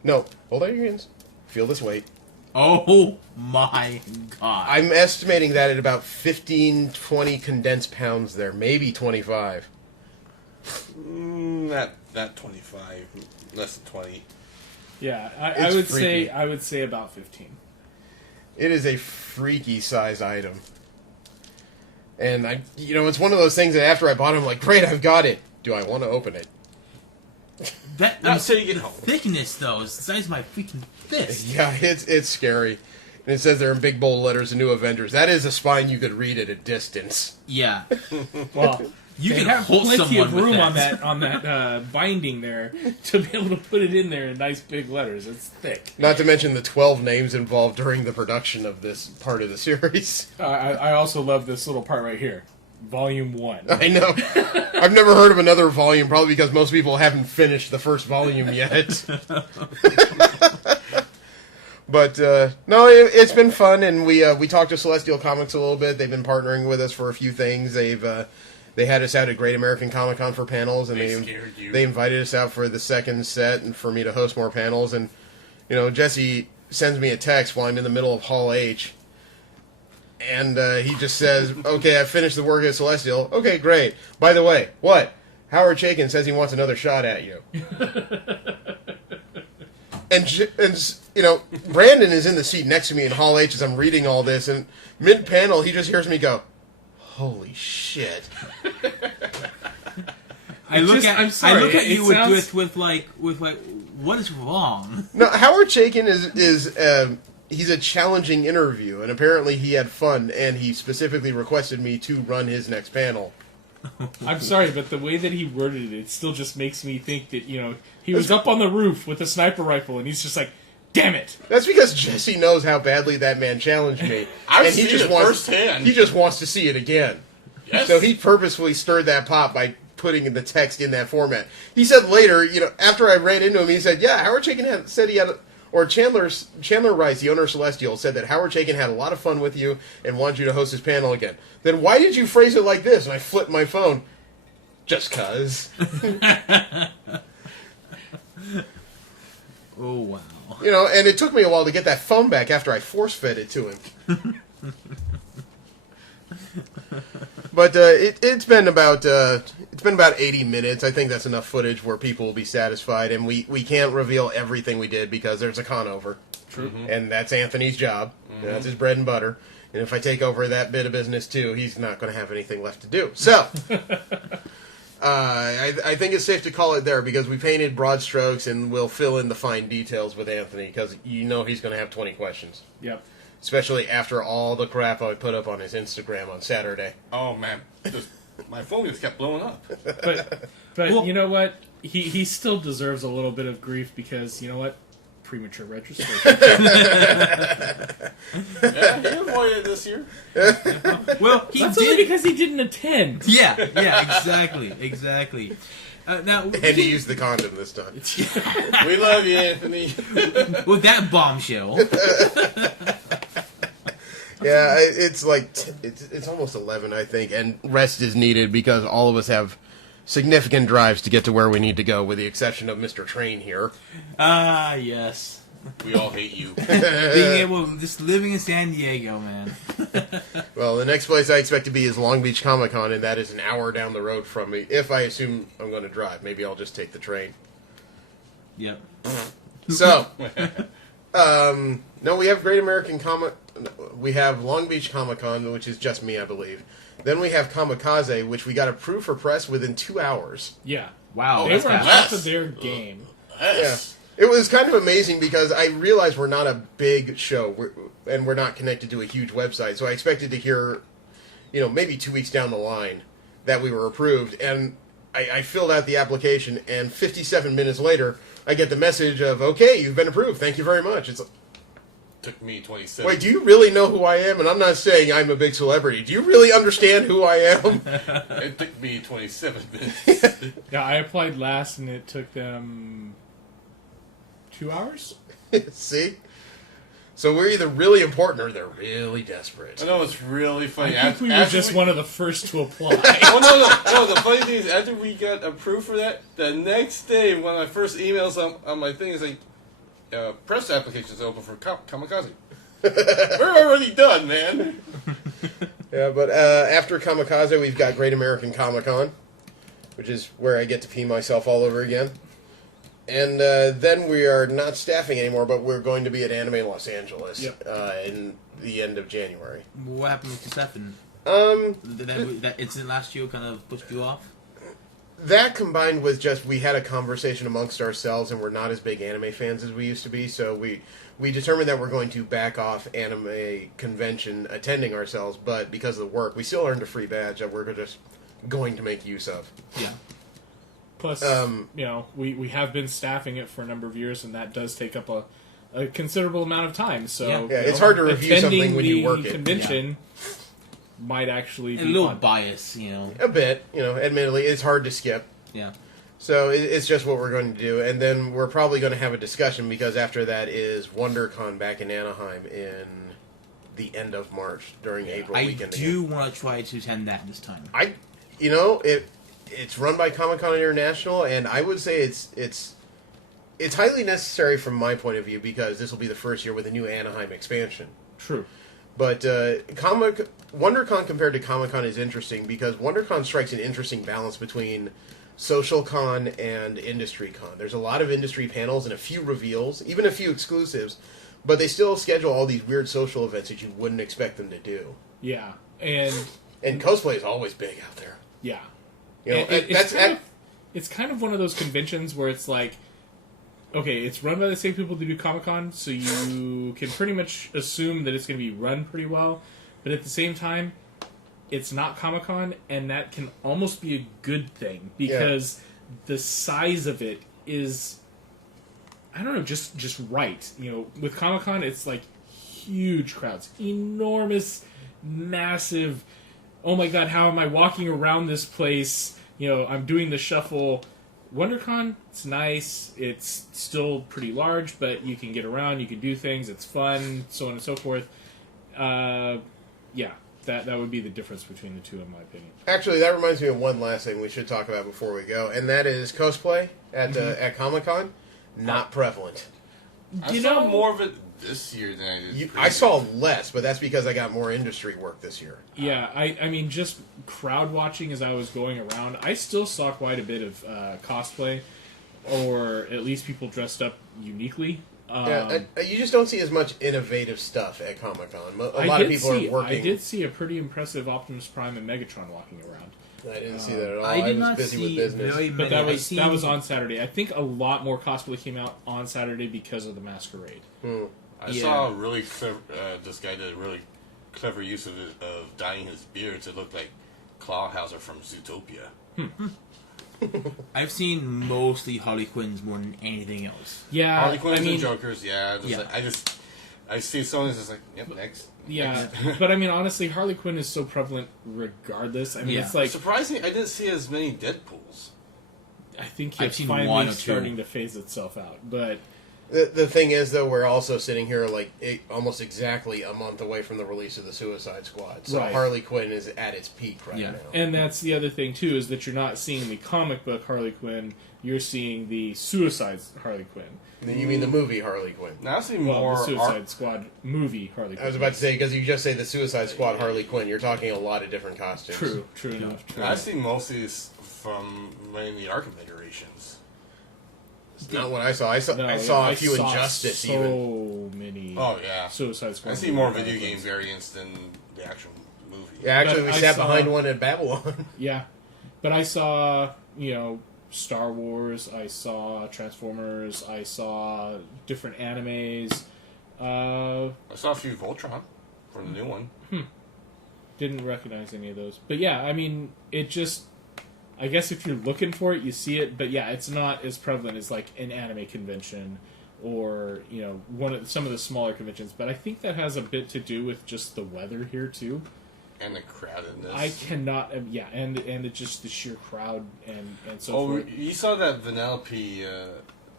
No, hold out your hands. Feel this weight. Oh my god. I'm estimating that at about 15, 20 condensed pounds there, maybe 25. Not 25, less than 20. Yeah, I It's would freaky. say about 15. It is a freaky size item. And it's one of those things that after I bought it, I'm like, great, I've got it. Do I want to open it? That Not until you get home. thickness though is the size of my freaking fist. Yeah, it's scary. And it says there in big bold letters, "The New Avengers." That is a spine you could read at a distance. Yeah. Well, You they can have hold plenty someone of with room that. on that binding there to be able to put it in there in nice big letters. It's thick. Not to mention the 12 names involved during the production of this part of the series. I also love this little part right here, Volume 1. I know. I've never heard of another volume, probably because most people haven't finished the first volume yet. But no, it's been fun, and we talked to Celestial Comics a little bit. They've been partnering with us for a few things. They had us out at Great American Comic Con for panels, and They scared you. they invited us out for the second set and for me to host more panels. And Jesse sends me a text while I'm in the middle of Hall H, and he just says, "Okay, I finished the work at Celestial. Okay, great. By the way, what? Howard Chaykin says he wants another shot at you." And Brandon is in the seat next to me in Hall H as I'm reading all this, and mid-panel, he just hears me go, "Holy shit!" I look just- at I'm sorry, I look at it you sounds- with what is wrong? No, Howard Chaykin is he's a challenging interview, and apparently he had fun, and he specifically requested me to run his next panel. I'm sorry, but the way that he worded it still just makes me think that, he was up on the roof with a sniper rifle and he's just like, damn it. That's because Jesse knows how badly that man challenged me, I've and he seen just it wants firsthand. he just wants to see it again. Yes. So he purposefully stirred that pot by putting the text in that format. He said later, after I ran into him, he said, "Yeah, Howard Chaykin said he had." Or Chandler Rice, the owner of Celestial, said that Howard Chaykin had a lot of fun with you and wanted you to host his panel again. Then why did you phrase it like this? And I flipped my phone. Just 'cause. Oh wow! And it took me a while to get that phone back after I force-fed it to him. But it's been about 80 minutes. I think that's enough footage where people will be satisfied, and we can't reveal everything we did because there's a con over. True. And that's Anthony's job. That's his bread and butter. And if I take over that bit of business too, he's not going to have anything left to do. So, I think it's safe to call it there because we painted broad strokes and we'll fill in the fine details with Anthony because he's going to have 20 questions. Yep. Especially after all the crap I put up on his Instagram on Saturday. Oh man, my phone just kept blowing up. But Well- you know what? He still deserves a little bit of grief because, you know what? Premature registration. Yeah, he avoided it this year. Well, he That's only did. because he didn't attend. Yeah, exactly. Now, And he used the condom this time. We love you, Anthony. with that bombshell, Yeah, it's like it's almost 11, I think, and rest is needed because all of us have significant drives to get to where we need to go, with the exception of Mr. Train here. yes, We all hate you. being able just living in San Diego, man. Well, the next place I expect to be is Long Beach Comic Con, and that is an hour down the road from me. If I assume I'm going to drive, maybe I'll just take the train. Yep. So, no, we have Great American Comic. We have Long Beach Comic Con, which is just me, I believe. Then we have Kamikaze, which we got approved for press within 2 hours. Yeah. Wow, They that's were on fast. top of their game. Yes. It was kind of amazing because I realized we're not a big show, and we're not connected to a huge website. So I expected to hear, maybe 2 weeks down the line that we were approved. And I filled out the application, and 57 minutes later, I get the message of, "Okay, you've been approved. Thank you very much." It's like, Took me 27. wait, do you really know who I am? And I'm not saying I'm a big celebrity. Do you really understand who I am? It took me 27 minutes. Yeah, I applied last and it took them 2 hours? See? So we're either really important or they're really desperate. I know it's really I funny. think we were just one of the first to apply. Oh no! The funny thing is, after we got approved for that, the next day, one of my first emails on my thing is like, press applications open for Kamikaze. We're already done, man. Yeah, but after Kamikaze, we've got Great American Comic Con, which is where I get to pee myself all over again. And then we are not staffing anymore, but we're going to be at Anime Los Angeles in the end of January. What happened with the Stefan? That incident last year kind of pushed you off? That combined with just we had a conversation amongst ourselves, and we're not as big anime fans as we used to be, so we determined that we're going to back off anime convention attending ourselves, but because of the work, we still earned a free badge that we're just going to make use of. Yeah. Plus, we have been staffing it for a number of years, and that does take up a considerable amount of time. So, Yeah. It's hard to review something when you work it. Convention might actually be A little fun. bias, A bit, admittedly, it's hard to skip. Yeah. So it's just what we're going to do, and then we're probably going to have a discussion because after that is WonderCon back in Anaheim in the end of March during April I weekend. do want to try to attend that this time. It's run by Comic-Con International, and I would say it's highly necessary from my point of view because this will be the first year with a new Anaheim expansion. True. But WonderCon compared to Comic-Con is interesting because WonderCon strikes an interesting balance between Social Con and Industry Con. There's a lot of industry panels and a few reveals, even a few exclusives, but they still schedule all these weird social events that you wouldn't expect them to do. Yeah, and cosplay is always big out there. yeah, You know, it's kind of one of those conventions where it's like, okay, it's run by the same people that do Comic-Con, so you can pretty much assume that it's going to be run pretty well, but at the same time, it's not Comic-Con, and that can almost be a good thing, because the size of it is, I don't know, just right. You know, with Comic-Con, it's like huge crowds, enormous, massive, oh my god, how am I walking around this place? You know, I'm doing the shuffle. WonderCon, it's nice, it's still pretty large, but you can get around, you can do things, it's fun, so on and so forth. That would be the difference between the two, in my opinion. Actually, that reminds me of one last thing we should talk about before we go, and that is cosplay at Comic-Con. Not prevalent. I saw more of it this year than I did. I saw less, but that's because I got more industry work this year. Yeah, I mean, just crowd watching as I was going around, I still saw quite a bit of cosplay, or at least people dressed up uniquely. You just don't see as much innovative stuff at Comic-Con. A lot of people are working. I did see a pretty impressive Optimus Prime and Megatron walking around. I didn't see that at all. I did was not busy see with business. very But many. that was on Saturday. I think a lot more cosplay came out on Saturday because of the masquerade. I saw a really clever, this guy did a really clever use of dyeing his beard to look like Clawhauser from Zootopia. I've seen mostly Harley Quinns more than anything else. Yeah, Harley Quinns I mean, and Jokers, I see someone just like, yep, next. yeah, but I mean, honestly, Harley Quinn is so prevalent regardless. I mean, it's like, Surprisingly, I didn't see as many Deadpools. I think I've it's seen one finally or two. starting to phase itself out. But The thing is, though, we're also sitting here like almost exactly a month away from the release of the Suicide Squad. So Right. Harley Quinn is at its peak right now. and that's the other thing too, is that you're not seeing the comic book Harley Quinn, you're seeing the Suicide Harley Quinn. You mean the movie Harley Quinn? Now I see Well, more the Suicide Squad movie Harley Quinn. I was about to say, because you just say the Suicide Squad Harley Quinn, you're talking a lot of different costumes. True enough. True I enough. see mostly from mainly Arkham Federations. Not what I saw. I saw a few Injustice so even. many. Oh yeah, Suicide Squad. I see more movie video game Harley Quinns. variants than the actual movie. Yeah, actually, But we I sat saw- behind one at Babylon. Yeah, but I saw Star Wars. I saw Transformers. I saw different animes. I saw a few Voltron from the new one. Didn't recognize any of those. But yeah, I mean, it just. I guess if you're looking for it, you see it. But yeah, it's not as prevalent as like an anime convention or some of the smaller conventions. But I think that has a bit to do with just the weather here too. And the crowdedness. I cannot. And it's just the sheer crowd and so Oh, forth. you saw that Vanellope, the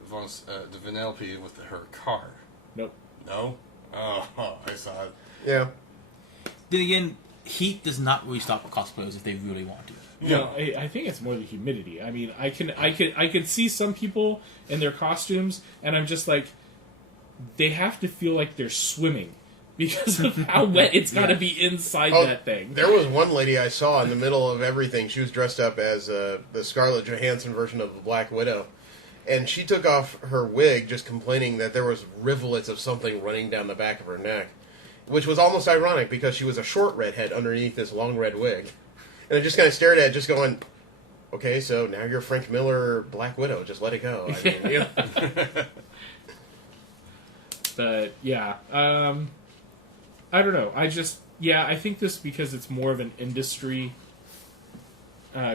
Vanellope with her car? Nope. No? Oh, I saw it. Yeah. Then again, heat does not really stop cosplayers if they really want to. No, I think it's more the humidity. I mean, I can see some people in their costumes, and I'm just like, they have to feel like they're swimming because of how wet it's got to be inside that thing. There was one lady I saw in the middle of everything. She was dressed up as the Scarlett Johansson version of the Black Widow. And she took off her wig just complaining that there was rivulets of something running down the back of her neck. Which was almost ironic because she was a short redhead underneath this long red wig. And I just kind of stared at it, just going, okay, so now you're Frank Miller Black Widow. Just let it go. I mean, you know. But, yeah. I don't know. I think this because it's more of an industry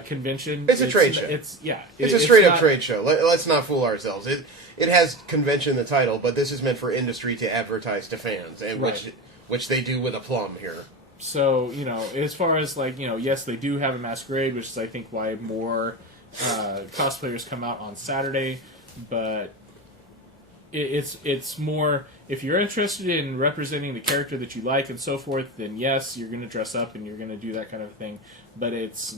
convention. It's a trade show. It's It's a straight-up not- trade show. Let's not fool ourselves. It has convention in the title, but this is meant for industry to advertise to fans, and Right. which they do with aplomb here. So, as far as, yes, they do have a masquerade, which is, I think, why more cosplayers come out on Saturday, but it's more, if you're interested in representing the character that you like and so forth, then yes, you're going to dress up and you're going to do that kind of thing, but it's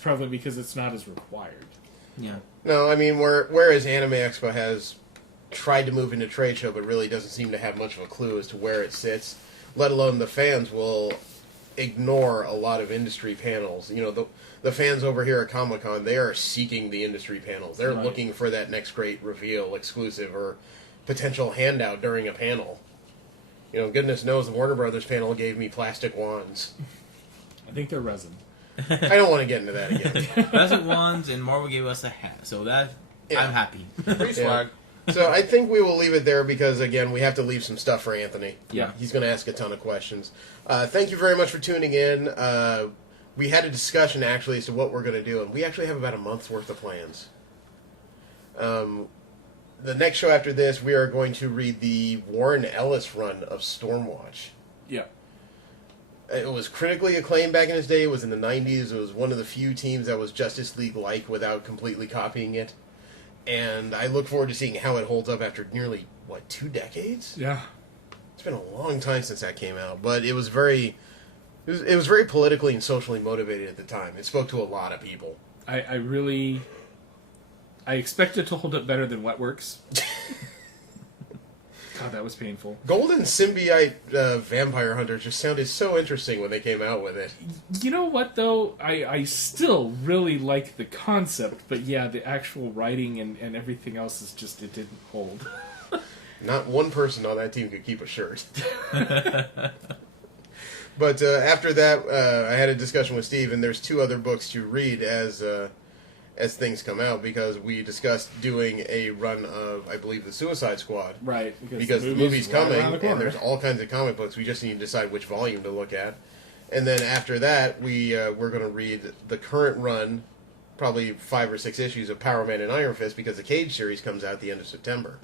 probably because it's not as required. Yeah. No, I mean, whereas Anime Expo has tried to move into trade show, but really doesn't seem to have much of a clue as to where it sits, let alone the fans will ignore a lot of industry panels. You know, the fans over here at Comic-Con, they are seeking the industry panels. They're Right. looking for that next great reveal, exclusive, or potential handout during a panel. You know, goodness knows the Warner Brothers panel gave me plastic wands. I think they're resin. I don't want to get into that again. Plastic wands, and Marvel gave us a hat, so that Yeah. I'm happy. Free swag. So I think we will leave it there because, again, we have to leave some stuff for Anthony. Yeah. He's going to ask a ton of questions. Thank you very much for tuning in. We had a discussion, actually, as to what we're going to do, and we actually have about a month's worth of plans. The next show after this, we are going to read the Warren Ellis run of Stormwatch. Yeah. It was critically acclaimed back in its day. It was in the 90s. It was one of the few teams that was Justice League-like without completely copying it. And I look forward to seeing how it holds up after nearly, 2 decades? Yeah. It's been a long time since that came out, but it was very very politically and socially motivated at the time. It spoke to a lot of people. I expect it to hold up better than Wetworks. God, that was painful. Golden Symbiote Vampire Hunters just sounded so interesting when they came out with it. You know what, though? I still really like the concept, but yeah, the actual writing and everything else is just, it didn't hold. Not one person on that team could keep a shirt. But after that, I had a discussion with Steve, and there's 2 other books to read as things come out, because we discussed doing a run of, I believe, the Suicide Squad. Right. Because the movie's coming, around the corner. and there's all kinds of comic books. We just need to decide which volume to look at. And then after that, we're going to read the current run, probably 5 or 6 issues of Power Man and Iron Fist, because the Cage series comes out at the end of September.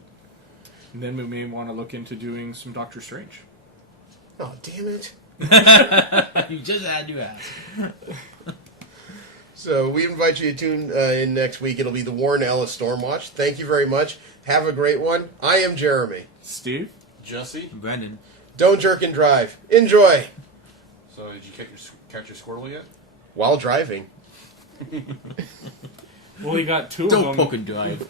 And then we may want to look into doing some Doctor Strange. Oh, damn it. You just had to ask. So we invite you to tune in next week. It'll be the Warren Ellis Stormwatch. Thank you very much. Have a great one. I am Jeremy. Steve? Jesse. Brandon. Don't jerk and drive. Enjoy. So did you catch your squirrel yet? While driving. Well, he got 2 of Don't them. poke and drive.